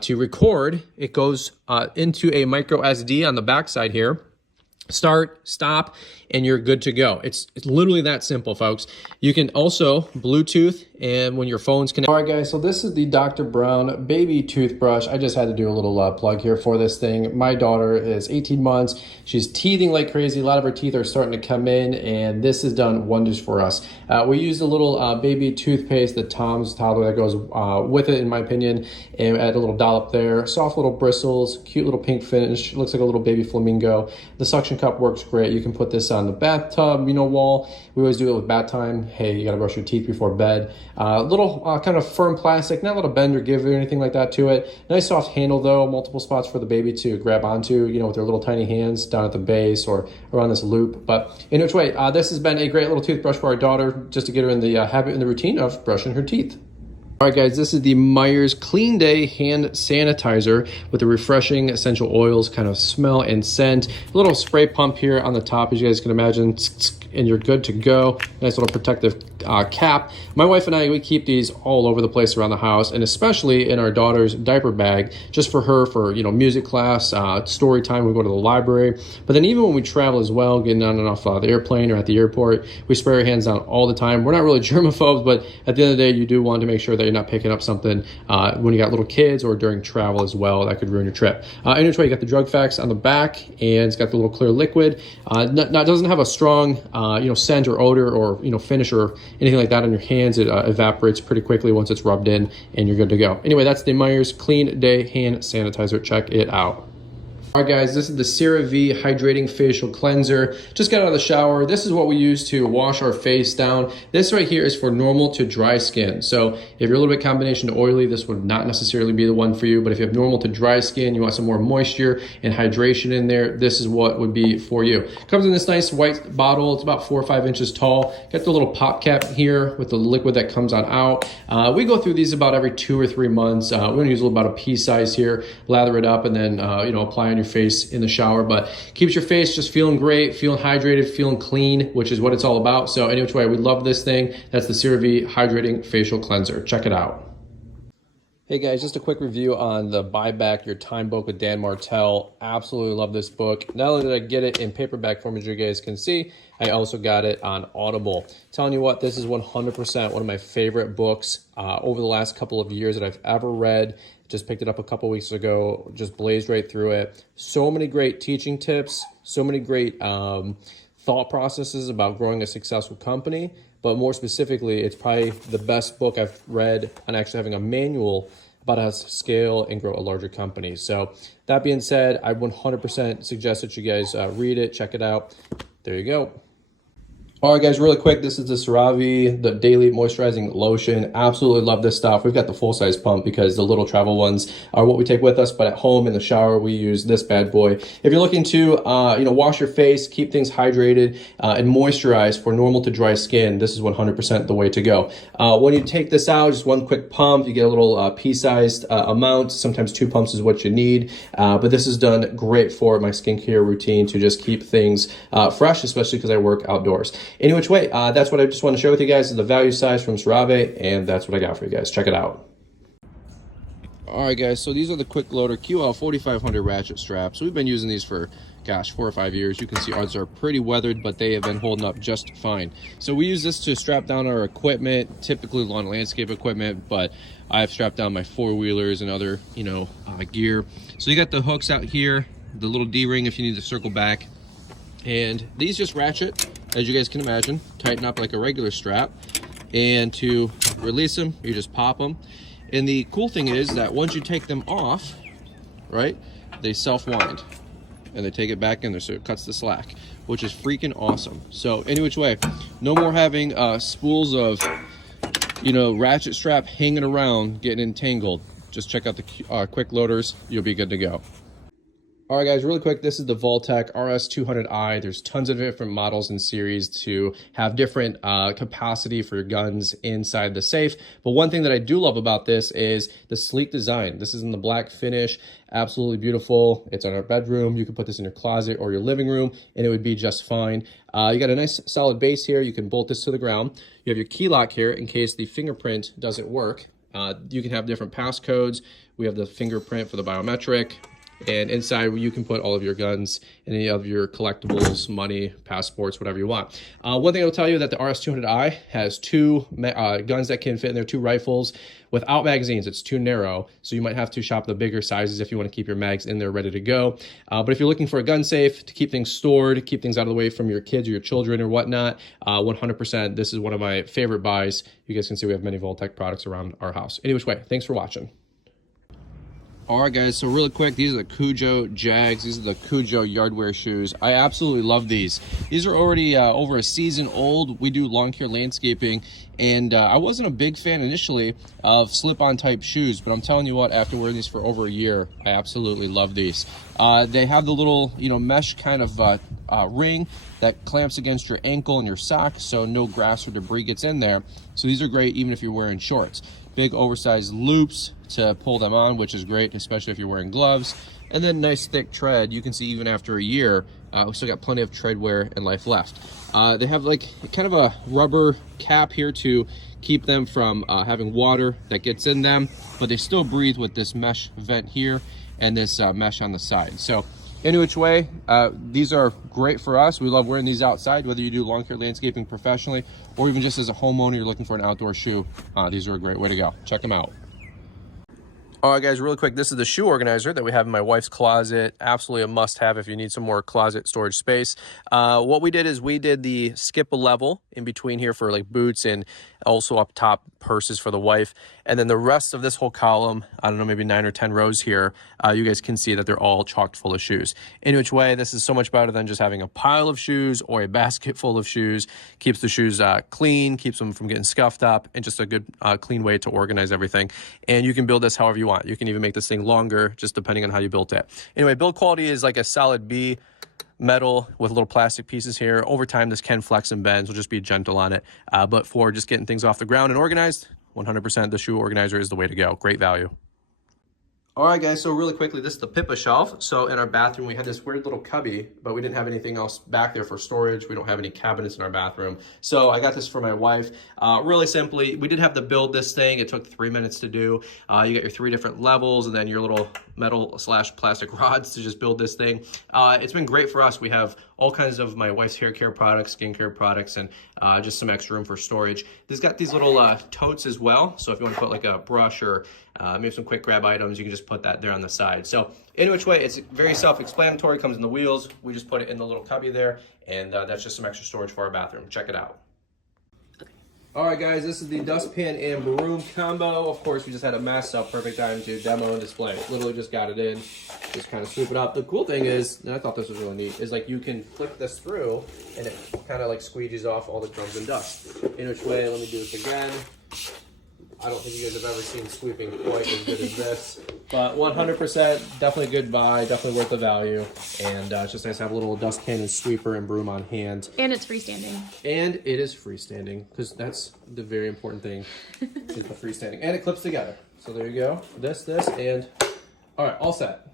to record. It goes into a micro SD on the backside here. Start, stop, and you're good to go. It's literally that simple, folks. You can also Bluetooth, and when your phone's connected. All right, guys, so this is the Dr. Brown baby toothbrush. I just had to do a little plug here for this thing. My daughter is 18 months. She's teething like crazy. A lot of her teeth are starting to come in, and this has done wonders for us. We used a little baby toothpaste, the Tom's toddler that goes with it, in my opinion, and add a little dollop there. Soft little bristles, cute little pink finish. Looks like a little baby flamingo. The suction cup works great. You can put this on the bathtub, wall. We always do it with bath time. Hey, you gotta brush your teeth before bed. Little kind of firm plastic, not a little bend or give or anything like that to it. Nice soft handle though, multiple spots for the baby to grab onto, with their little tiny hands down at the base or around this loop. But in which way, this has been a great little toothbrush for our daughter, just to get her in the habit and the routine of brushing her teeth. All right, guys, this is the Myers Clean Day hand sanitizer with the refreshing essential oils kind of smell and scent. A little spray pump here on the top, as you guys can imagine, and you're good to go. Nice little protective cap. My wife and I, we keep these all over the place around the house, and especially in our daughter's diaper bag, just for her, for music class, story time. We go to the library, but then even when we travel as well, getting on and off the airplane or at the airport, we spray our hands down all the time. We're not really germaphobes, but at the end of the day, you do want to make sure that you're not picking up something when you got little kids or during travel as well that could ruin your trip. In which way, you got the drug facts on the back, and it's got the little clear liquid. Doesn't have a strong scent or odor or finish or anything like that on your hands. It evaporates pretty quickly once it's rubbed in, and you're good to go. Anyway, that's the Myers Clean Day hand sanitizer. Check it out. All right, guys, this is the CeraVe Hydrating Facial Cleanser. Just got out of the shower. This is what we use to wash our face down. This right here is for normal to dry skin. So if you're a little bit combination to oily, this would not necessarily be the one for you. But if you have normal to dry skin, you want some more moisture and hydration in there, this is what would be for you. Comes in this nice white bottle. It's about 4 or 5 inches tall. Got the little pop cap here with the liquid that comes on out. We go through these about every 2 or 3 months. We're gonna use about a pea size here, lather it up, and then apply on your face in the shower. But keeps your face just feeling great, feeling hydrated, feeling clean, which is what it's all about. So any which way, we love this thing. That's the CeraVe Hydrating Facial Cleanser. Check it out. Hey guys, just a quick review on the Buy Back Your Time book with Dan Martell. Absolutely love this book. Not only did I get it in paperback form, as you guys can see, I also got it on Audible. Telling you what, this is 100% one of my favorite books over the last couple of years that I've ever read. Just picked it up a couple weeks ago, just blazed right through it. So many great teaching tips, so many great thought processes about growing a successful company. But more specifically, it's probably the best book I've read on actually having a manual about how to scale and grow a larger company. So that being said, I 100% suggest that you guys read it, check it out. There you go. All right, guys, really quick. This is the CeraVe, the daily moisturizing lotion. Absolutely love this stuff. We've got the full size pump because the little travel ones are what we take with us. But at home in the shower, we use this bad boy. If you're looking to, wash your face, keep things hydrated, and moisturize for normal to dry skin, this is 100% the way to go. When you take this out, just one quick pump, you get a little pea-sized amount. Sometimes 2 pumps is what you need. But this is done great for my skincare routine to just keep things fresh, especially because I work outdoors. Any which way, that's what I just want to share with you guys, is the value size from CeraVe, and that's what I got for you guys. Check it out. All right, guys, so these are the quick loader QL 4500 ratchet straps. We've been using these for, gosh, 4 or 5 years. You can see ours are pretty weathered, but they have been holding up just fine. So we use this to strap down our equipment, typically lawn landscape equipment, but I've strapped down my 4-wheelers and other, gear. So you got the hooks out here, the little D-ring if you need to circle back. And these just ratchet, as you guys can imagine, tighten up like a regular strap. And to release them, you just pop them. And the cool thing is that once you take them off, right, they self-wind. And they take it back in there, so it cuts the slack, which is freaking awesome. So any which way, no more having spools of, ratchet strap hanging around, getting entangled. Just check out the quick loaders. You'll be good to go. All right, guys, really quick, this is the Voltec RS200i. There's tons of different models and series to have different capacity for your guns inside the safe. But one thing that I do love about this is the sleek design. This is in the black finish, absolutely beautiful. It's in our bedroom. You can put this in your closet or your living room, and it would be just fine. You got a nice solid base here. You can bolt this to the ground. You have your key lock here in case the fingerprint doesn't work. You can have different passcodes. We have the fingerprint for the biometric. And inside you can put all of your guns and any of your collectibles, money, passports, whatever you want. One thing I'll tell you that the RS200i has 2 guns that can fit in there, 2 rifles. Without magazines, it's too narrow, so you might have to shop the bigger sizes if you want to keep your mags in there ready to go. But if you're looking for a gun safe to keep things stored, keep things out of the way from your kids or your children or whatnot, 100%, this is one of my favorite buys. You guys can see we have many Voltec products around our house. Any which way, thanks for watching. All right, guys, so really quick, these are the Cujo Jags. These are the Cujo yardwear shoes. I absolutely love these. These are already over a season old. We do lawn care landscaping, and I wasn't a big fan initially of slip-on type shoes, but I'm telling you what, after wearing these for over a year, I absolutely love these. They have the little, mesh kind of ring that clamps against your ankle and your sock, so no grass or debris gets in there. So these are great even if you're wearing shorts. Big oversized loops to pull them on, which is great, especially if you're wearing gloves. And then nice thick tread. You can see even after a year, we still got plenty of tread wear and life left. They have like kind of a rubber cap here to keep them from having water that gets in them, but they still breathe with this mesh vent here and this mesh on the side. So any which way, these are great for us. We love wearing these outside, whether you do lawn care landscaping professionally or even just as a homeowner, you're looking for an outdoor shoe. These are a great way to go. Check them out. All right, guys, really quick, this is the shoe organizer that we have in my wife's closet. Absolutely a must-have if you need some more closet storage space. What we did is we did the skip a level in between here for like boots and also up top purses for the wife. And then the rest of this whole column, I don't know, maybe 9 or 10 rows here, you guys can see that they're all chocked full of shoes. In which way, this is so much better than just having a pile of shoes or a basket full of shoes. Keeps the shoes clean, keeps them from getting scuffed up, and just a good clean way to organize everything. And you can build this however you want. You can even make this thing longer, just depending on how you built it. Anyway, build quality is like a solid B metal with little plastic pieces here. Over time, this can flex and bend, so just be gentle on it. But for just getting things off the ground and organized, 100% the shoe organizer is the way to go. Great value. All right, guys, so really quickly, this is the Pippa shelf. So in our bathroom, we had this weird little cubby, but we didn't have anything else back there for storage. We don't have any cabinets in our bathroom. So I got this for my wife. Really simply, we did have to build this thing. It took 3 minutes to do. You got your 3 different levels and then your little metal / plastic rods to just build this thing. It's been great for us. We have all kinds of my wife's hair care products, skincare products, and just some extra room for storage. This got these little totes as well. So if you want to put like a brush or maybe some quick grab items, you can just put that there on the side. So in which way, it's very self-explanatory, comes in the wheels. We just put it in the little cubby there, and that's just some extra storage for our bathroom. Check it out. All right, guys, this is the dustpan and broom combo. Of course, we just had a mess, so perfect time to demo and display. Literally just got it in, just kind of swoop it up. The cool thing is, and I thought this was really neat, is like you can flick this through and it kind of like squeegees off all the crumbs and dust. In which way, let me do this again. I don't think you guys have ever seen sweeping quite as good as this, but 100% definitely a good buy, definitely worth the value, and it's just nice to have a little dustpan and sweeper and broom on hand. And it's freestanding. And it is freestanding, because that's the very important thing, is the freestanding. And it clips together. So there you go, this, and all right, all set.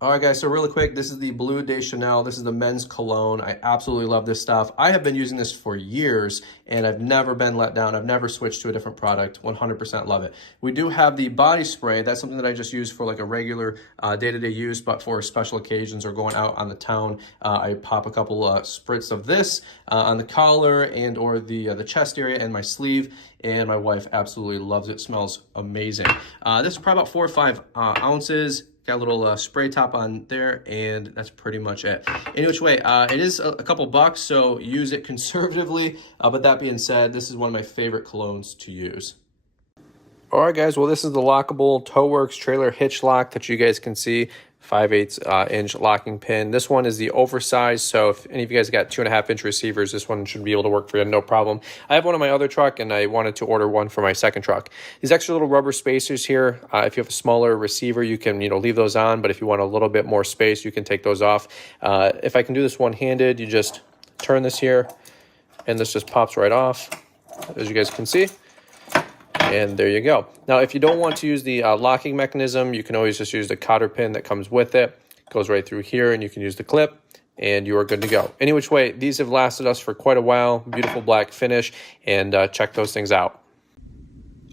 All right, guys, so really quick, this is the Bleu de Chanel. This is the men's cologne. I absolutely love this stuff. I have been using this for years, and I've never been let down. I've never switched to a different product. 100% love it. We do have the body spray. That's something that I just use for like a regular day-to-day use, but for special occasions or going out on the town, I pop a couple spritz of this on the collar and or the chest area and my sleeve, and my wife absolutely loves it. It smells amazing. This is probably about 4 or 5 ounces. Got a little spray top on there, and that's pretty much it. Any which way, it is a couple bucks, so use it conservatively. But that being said, this is one of my favorite colognes to use. All right, guys, well, this is the lockable TowWorks trailer hitch lock that you guys can see. 5/8 inch locking pin. This one is the oversized, so if any of you guys got 2.5 inch receivers, this one should be able to work for you, no problem. I have one on my other truck, and I wanted to order one for my second truck. These extra little rubber spacers here, if you have a smaller receiver, you can leave those on, but if you want a little bit more space, you can take those off. If I can do this one-handed, you just turn this here, and this just pops right off, as you guys can see. And there you go. Now, if you don't want to use the locking mechanism, you can always just use the cotter pin that comes with it. It goes right through here, and you can use the clip, and you are good to go. Any which way, these have lasted us for quite a while. Beautiful black finish, and check those things out.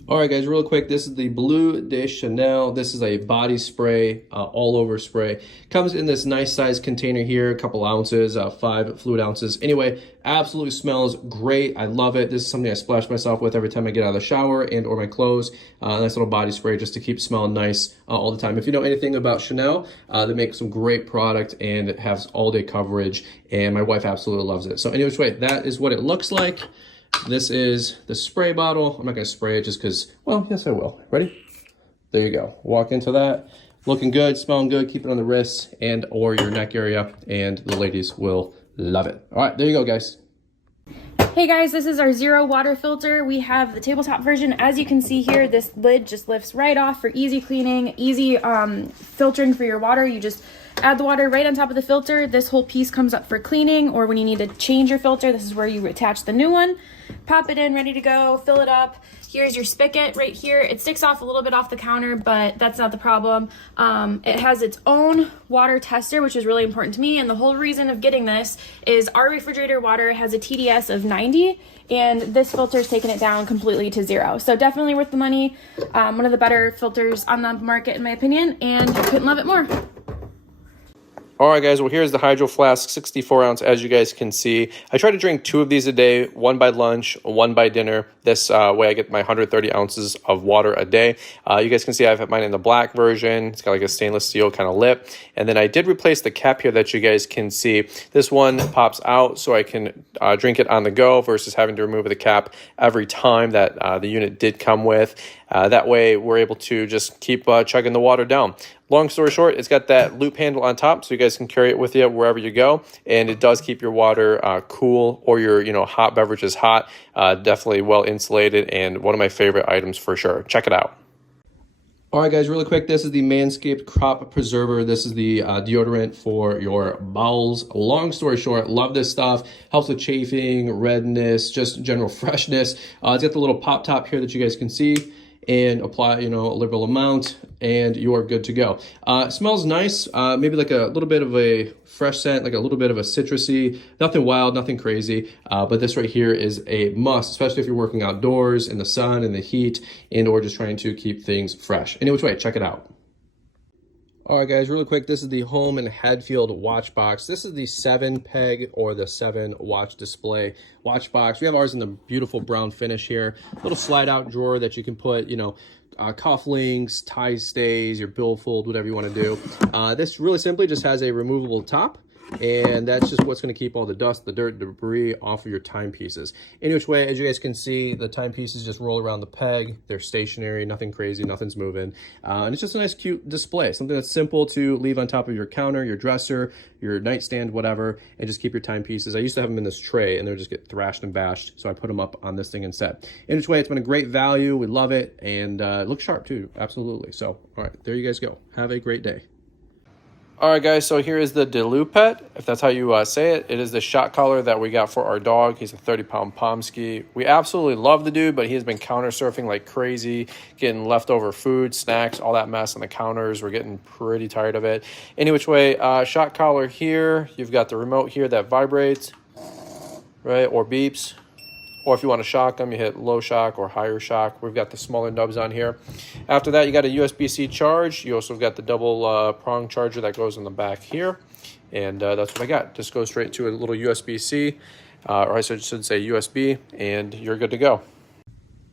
All right, guys, real quick, this is the Bleu de Chanel. This is a body spray, all over spray. Comes in this nice size container here, a couple ounces, 5 fluid ounces. Anyway, absolutely smells great. I love it. This is something I splash myself with every time I get out of the shower and or my clothes. Nice little body spray just to keep smelling nice all the time. If you know anything about Chanel, they make some great product, and it has all day coverage, and my wife absolutely loves it. So anyways, that is what it looks like. This is the spray bottle. I'm not going to spray it just because, well, yes, I will. Ready? There you go. Walk into that. Looking good, smelling good. Keep it on the wrists and or your neck area, and the ladies will love it. All right, there you go, guys. Hey guys, this is our zero water filter. We have the tabletop version. As you can see here, this lid just lifts right off for easy cleaning, easy filtering for your water. You just add the water right on top of the filter. This whole piece comes up for cleaning, or when you need to change your filter, this is where you attach the new one. Pop it in, ready to go, fill it up. Here's your spigot right here. It sticks off a little bit off the counter, but that's not the problem. It has its own water tester, which is really important to me. And the whole reason of getting this is our refrigerator water has a TDS of 90, and this filter's taken it down completely to 0. So definitely worth the money. One of the better filters on the market, in my opinion, and couldn't love it more. All right, guys, well, here's the Hydro Flask 64 ounce, as you guys can see. I try to drink 2 of these a day, 1 by lunch, 1 by dinner. This way I get my 130 ounces of water a day. You guys can see I've had mine in the black version. It's got like a stainless steel kind of lip. And then I did replace the cap here that you guys can see. This one pops out so I can drink it on the go versus having to remove the cap every time that the unit did come with. That way we're able to just keep chugging the water down. Long story short, it's got that loop handle on top so you guys can carry it with you wherever you go, and it does keep your water cool, or your hot beverages hot. Definitely well insulated, and one of my favorite items for sure. Check it out. All right, guys, really quick, this is the Manscaped Crop Preserver. This is the deodorant for your bowels. Long story short, love this stuff. Helps with chafing, redness, just general freshness. It's got the little pop top here that you guys can see, and apply, a liberal amount, and you're good to go. It smells nice, maybe like a little bit of a fresh scent, like a little bit of a citrusy, nothing wild, nothing crazy, but this right here is a must, especially if you're working outdoors in the sun, in the heat, and or just trying to keep things fresh. Any which way, check it out. All right, guys, really quick, this is the Home and Hadfield watch box. This is the 7-peg or the 7-watch display watch box. We have ours in the beautiful brown finish here. Little slide-out drawer that you can put, cufflinks, tie stays, your billfold, whatever you want to do. This really simply just has a removable top, And that's just what's going to keep all the dust, the dirt, the debris off of your timepieces. Any which way, as you guys can see, the timepieces just roll around the peg. They're stationary, nothing crazy, nothing's moving. And it's just a nice, cute display. Something that's simple to leave on top of your counter, your dresser, your nightstand, whatever, and just keep your timepieces. I used to have them in this tray, and they would just get thrashed and bashed, so I put them up on this thing instead. Any which way, it's been a great value. We love it, and it looks sharp too, absolutely. So, all right, there you guys go. Have a great day. All right, guys, so here is the Dilupet, if that's how you say it. It is the shot collar that we got for our dog. He's a 30-pound Pomsky. We absolutely love the dude, but he has been counter surfing like crazy, getting leftover food, snacks, all that mess on the counters. We're getting pretty tired of it. Any which way, shot collar here. You've got the remote here that vibrates, right, or beeps. Or if you want to shock them, you hit low shock or higher shock. We've got the smaller nubs on here. After that, you got a USB-C charge. You also got the double prong charger that goes in the back here. And that's what I got. Just go straight to a little USB-C, or I should say USB, and you're good to go.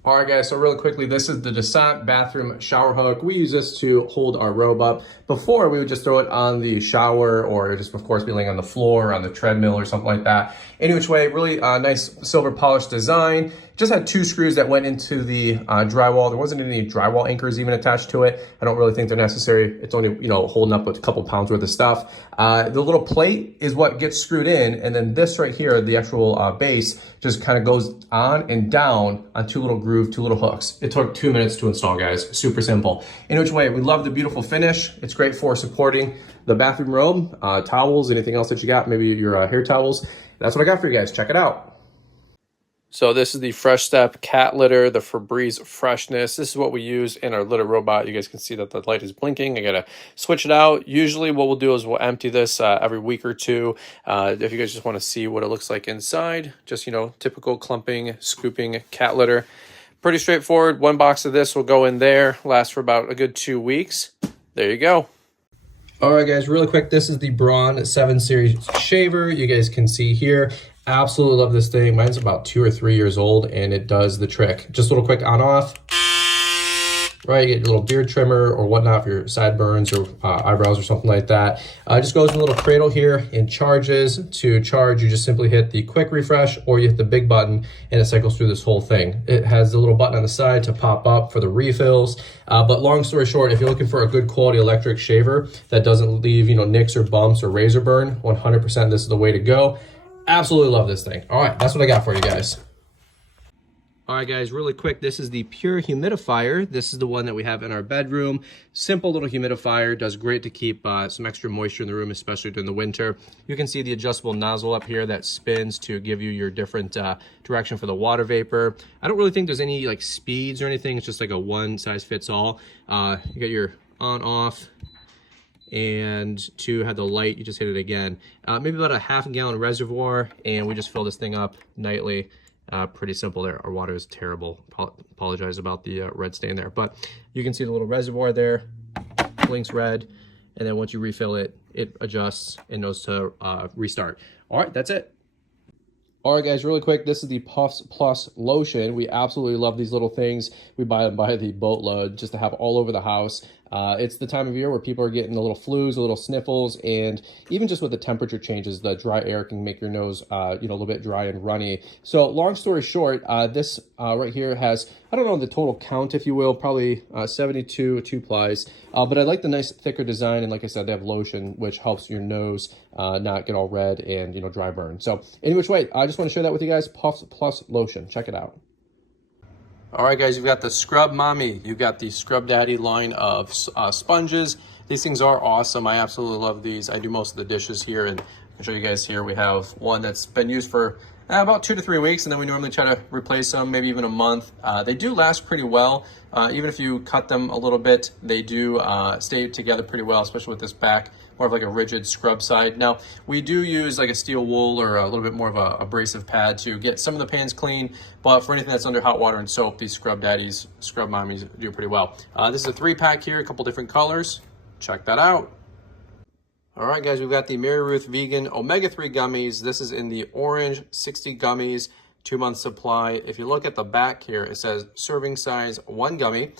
All right, guys, so really quickly, this is the Descent bathroom shower hook. We use this to hold our robe up. Before, we would just throw it on the shower or just, of course, be laying on the floor or on the treadmill or something like that. Any which way, really nice silver polished design. Just had 2 screws that went into the drywall. There wasn't any drywall anchors even attached to it. I don't really think they're necessary. It's only, you know, holding up a couple pounds worth of stuff. The little plate is what gets screwed in, and then this right here, the actual base, just kind of goes on and down on 2 little grooves, 2 little hooks. It took 2 minutes to install, guys. Super simple. In which way, we love the beautiful finish. It's great for supporting the bathroom robe, towels, anything else that you got, maybe your hair towels. That's what I got for you guys. Check it out. So this is the Fresh Step cat litter, the Febreze Freshness. This is what we use in our litter robot. You guys can see that the light is blinking. I gotta switch it out. Usually what we'll do is we'll empty this every week or two. If you guys just wanna see what it looks like inside, just, you know, typical clumping, scooping cat litter. Pretty straightforward. 1 box of this will go in there, last for about a good 2 weeks. There you go. All right, guys, really quick. This is the Braun 7 Series shaver. You guys can see here. Absolutely love this thing. Mine's about 2 or 3 years old, and it does the trick. Just a little quick on-off. Right, you get your little beard trimmer or whatnot for your sideburns or eyebrows or something like that. It just goes in a little cradle here and charges. To charge, you just simply hit the quick refresh or you hit the big button and it cycles through this whole thing. It has a little button on the side to pop up for the refills. But long story short, if you're looking for a good quality electric shaver that doesn't leave, you know, nicks or bumps or razor burn, 100% this is the way to go. Absolutely love this thing. All right, that's what I got for you guys. All right, guys, really quick, this is the Pure Humidifier. This is the one that we have in our bedroom. Simple little humidifier, does great to keep some extra moisture in the room, especially during the winter. You can see the adjustable nozzle up here that spins to give you your different direction for the water vapor. I don't really think there's any like speeds or anything. It's just like a one size fits all. You got your on, off, and to have the light, you just hit it again. Maybe about a ½ gallon reservoir, and we just fill this thing up nightly. Pretty simple there. Our water is terrible. Apologize about the red stain there, but you can see the little reservoir there, blinks red, and then once you refill it, it adjusts and knows to restart. All right, that's it. All right, guys, really quick, this is the Puffs Plus lotion. We absolutely love these little things. We buy them by the boatload just to have all over the house. It's the time of year where people are getting the little flus, the little sniffles, and even just with the temperature changes, the dry air can make your nose, a little bit dry and runny. So long story short, this right here has, I don't know the total count, if you will, probably 72 2-plies. But I like the nice thicker design, and like I said, they have lotion, which helps your nose not get all red and, dry burn. So any which way, I just want to share that with you guys. Puffs Plus lotion, check it out. All right, guys, you've got the Scrub Mommy. You've got the Scrub Daddy line of sponges. These things are awesome. I absolutely love these. I do most of the dishes here, and I can show you guys here. We have one that's been used for about 2 to 3 weeks, and then we normally try to replace them, maybe even a month. They do last pretty well. Even if you cut them a little bit, they do stay together pretty well, especially with this back, more of like a rigid scrub side. Now, we do use like a steel wool or a little bit more of a abrasive pad to get some of the pans clean, but for anything that's under hot water and soap, these Scrub Daddies, Scrub Mommies do pretty well. This is a 3-pack here, a couple different colors. Check that out. All right, guys, we've got the Mary Ruth Vegan Omega-3 Gummies. This is in the orange, 60 gummies, 2-month supply. If you look at the back here, it says serving size 1 gummy.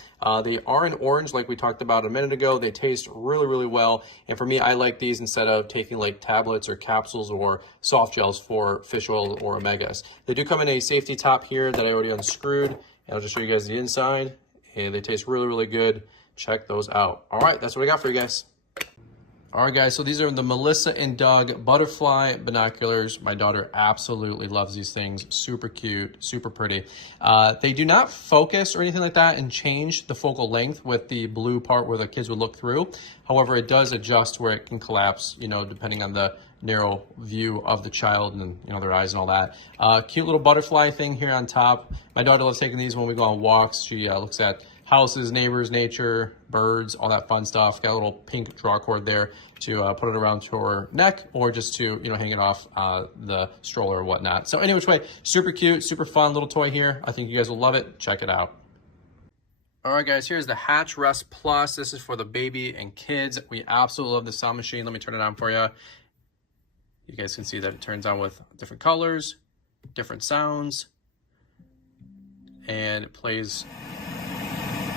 They are in orange like we talked about a minute ago. They taste really, really well. And for me, I like these instead of taking like tablets or capsules or soft gels for fish oil or omegas. They do come in a safety top here that I already unscrewed. And I'll just show you guys the inside. And they taste really, really good. Check those out. All right, that's what we got for you guys. All right, guys, so these are the Melissa and Doug butterfly binoculars. My daughter absolutely loves these things. Super cute, super pretty. They do not focus or anything like that and change the focal length with the blue part where the kids would look through. However, it does adjust where it can collapse, you know, depending on the narrow view of the child and, you know, their eyes and all that. Cute little butterfly thing here on top. My daughter loves taking these when we go on walks. She looks at houses, neighbors, nature, birds, all that fun stuff. Got a little pink draw cord there to put it around to her neck or just to, you know, hang it off the stroller or whatnot. So any which way, super cute, super fun little toy here. I think you guys will love it. Check it out. All right, guys, here's the Hatch Rest Plus. This is for the baby and kids. We absolutely love the sound machine. Let me turn it on for you. You guys can see that it turns on with different colors, different sounds, and it plays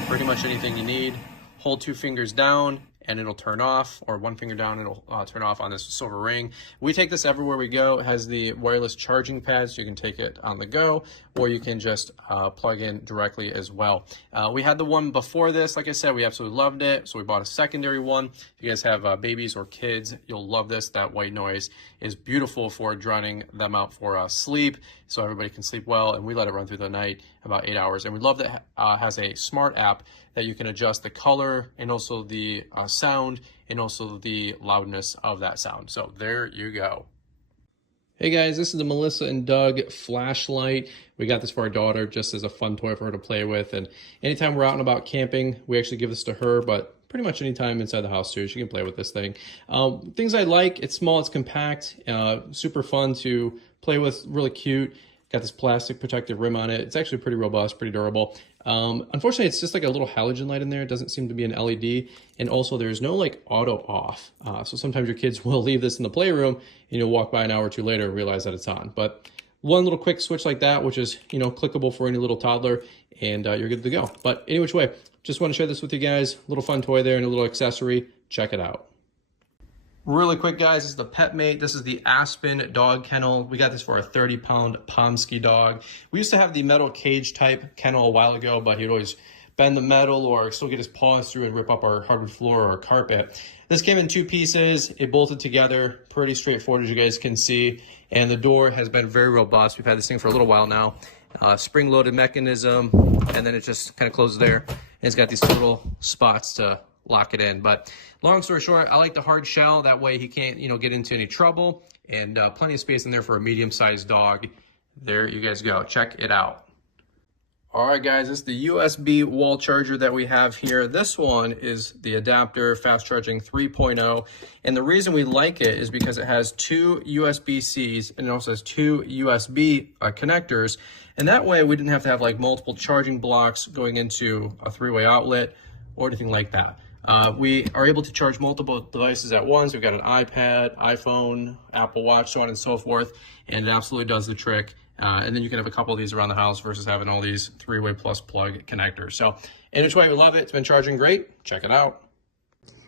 pretty much anything you need. Hold 2 fingers down and it'll turn off, or 1 finger down, it'll turn off on this silver ring. We take this everywhere we go. It has the wireless charging pad, so you can take it on the go, or you can just plug in directly as well. We had the one before this. Like I said, we absolutely loved it, so we bought a secondary one. If you guys have babies or kids, you'll love this. That white noise is beautiful for drowning them out for sleep, so everybody can sleep well, and we let it run through the night, about 8 hours. And we love that it has a smart app that you can adjust the color and also the sound and also the loudness of that sound. So there you go. Hey guys, this is the Melissa and Doug flashlight. We got this for our daughter just as a fun toy for her to play with. And anytime we're out and about camping, we actually give this to her, but pretty much anytime inside the house too, she can play with this thing. Things I like, it's small, it's compact, super fun to play with, really cute. Got this plastic protective rim on it. It's actually pretty robust, pretty durable. Unfortunately, it's just like a little halogen light in there. It doesn't seem to be an LED. And also there's no like auto off. So sometimes your kids will leave this in the playroom and you'll walk by an hour or two later and realize that it's on. But one little quick switch like that, which is, you know, clickable for any little toddler, and you're good to go. But any which way, just want to share this with you guys. Little fun toy there and a little accessory. Check it out. Really quick, guys, this is the Pet Mate. This is the Aspen dog kennel. We got this for a 30-pound Pomsky dog. We used to have the metal cage type kennel a while ago, but he'd always bend the metal or still get his paws through and rip up our hardwood floor or our carpet. This came in 2 pieces. It bolted together, pretty straightforward as you guys can see. And the door has been very robust. We've had this thing for a little while now. Spring-loaded mechanism, and then it just kind of closes there. And it's got these little spots to lock it in. But long story short, I like the hard shell. That way he can't, you know, get into any trouble, and plenty of space in there for a medium-sized dog. There you guys go. Check it out. All right, guys, this is the USB wall charger that we have here. This one is the adapter fast charging 3.0. And the reason we like it is because it has 2 USB-Cs and it also has 2 USB connectors. And that way we didn't have to have like multiple charging blocks going into a 3-way outlet or anything like that. We are able to charge multiple devices at once. We've got an iPad, iPhone, Apple Watch, so on and so forth, and it absolutely does the trick. And then you can have a couple of these around the house versus having all these 3-way plus plug connectors. So in which way, we love it. It's been charging great. Check it out.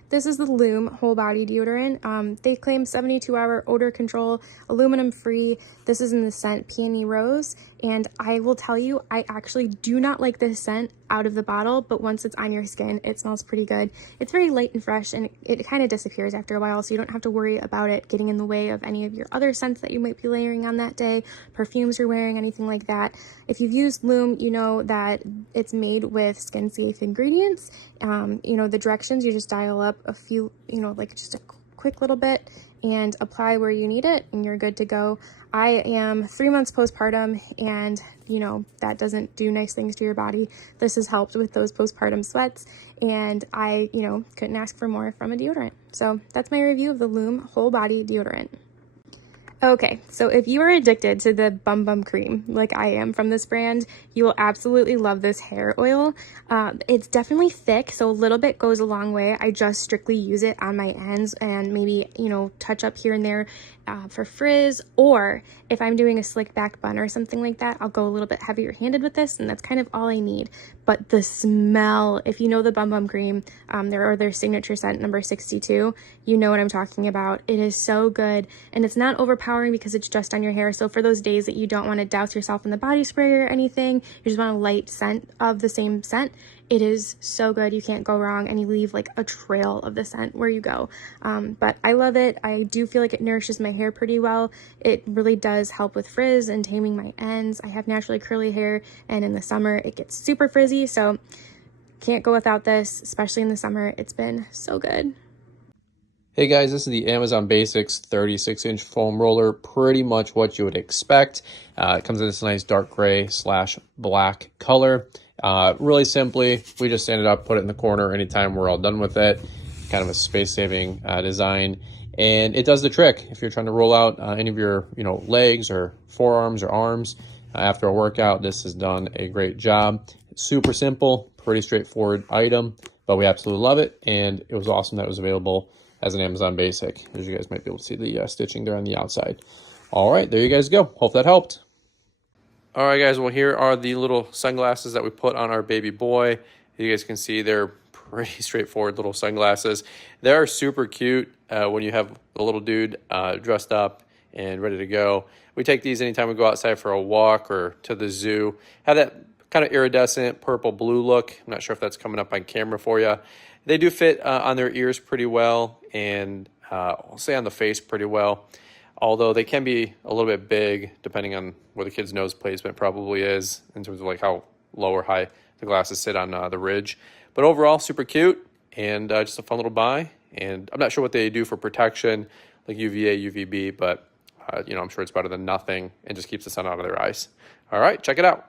This is the Lume whole body deodorant. They claim 72-hour odor control, aluminum free. This is in the scent Peony Rose. And I will tell you, I actually do not like this scent out of the bottle, but once it's on your skin, it smells pretty good. It's very light and fresh, and it kind of disappears after a while, so you don't have to worry about it getting in the way of any of your other scents that you might be layering on that day, perfumes you're wearing, anything like that. If you've used Lume, you know that it's made with skin-safe ingredients. You know, the directions, you just dial up a few, you know, like just a quick little bit and apply where you need it, and you're good to go. I am 3 months postpartum, and you know that doesn't do nice things to your body. This has helped with those postpartum sweats, and I, you know, couldn't ask for more from a deodorant. So that's my review of the Lume whole body deodorant. Okay, so if you are addicted to the Bum Bum Cream, like I am from this brand, you will absolutely love this hair oil. It's definitely thick, so a little bit goes a long way. I just strictly use it on my ends and maybe, you know, touch up here and there for frizz, or if I'm doing a slick back bun or something like that, I'll go a little bit heavier handed with this, and that's kind of all I need. But the smell, if you know the Bum Bum Cream, their signature scent number 62, you know what I'm talking about. It is so good, and it's not overpowering because it's just on your hair. So for those days that you don't want to douse yourself in the body spray or anything, you just want a light scent of the same scent, it is so good. You can't go wrong, and you leave like a trail of the scent where you go. But I love it. I do feel like it nourishes my hair pretty well. It really does help with frizz and taming my ends. I have naturally curly hair, and in the summer it gets super frizzy, so can't go without this, especially in the summer. It's been so good. Hey guys, this is the Amazon Basics 36-inch foam roller. Pretty much what you would expect. It comes in this nice dark gray / black color. Really simply, we just stand it up, put it in the corner anytime we're all done with it. Kind of a space-saving design. And it does the trick. If you're trying to roll out any of your legs or forearms or arms after a workout, this has done a great job. It's super simple, pretty straightforward item, but we absolutely love it. And it was awesome that it was available as an Amazon Basic. As you guys might be able to see the stitching there on the outside. All right, there you guys go. Hope that helped. All right, guys. Well, here are the little sunglasses that we put on our baby boy. You guys can see they're pretty straightforward little sunglasses. They are super cute when you have a little dude dressed up and ready to go. We take these anytime we go outside for a walk or to the zoo. Have that kind of iridescent purple blue look. I'm not sure if that's coming up on camera for you. They do fit on their ears pretty well, and I'll say on the face pretty well, although they can be a little bit big depending on where the kid's nose placement probably is in terms of like how low or high the glasses sit on the ridge. But overall, super cute and just a fun little buy. And I'm not sure what they do for protection, like UVA, UVB, but I'm sure it's better than nothing and just keeps the sun out of their eyes. All right, check it out.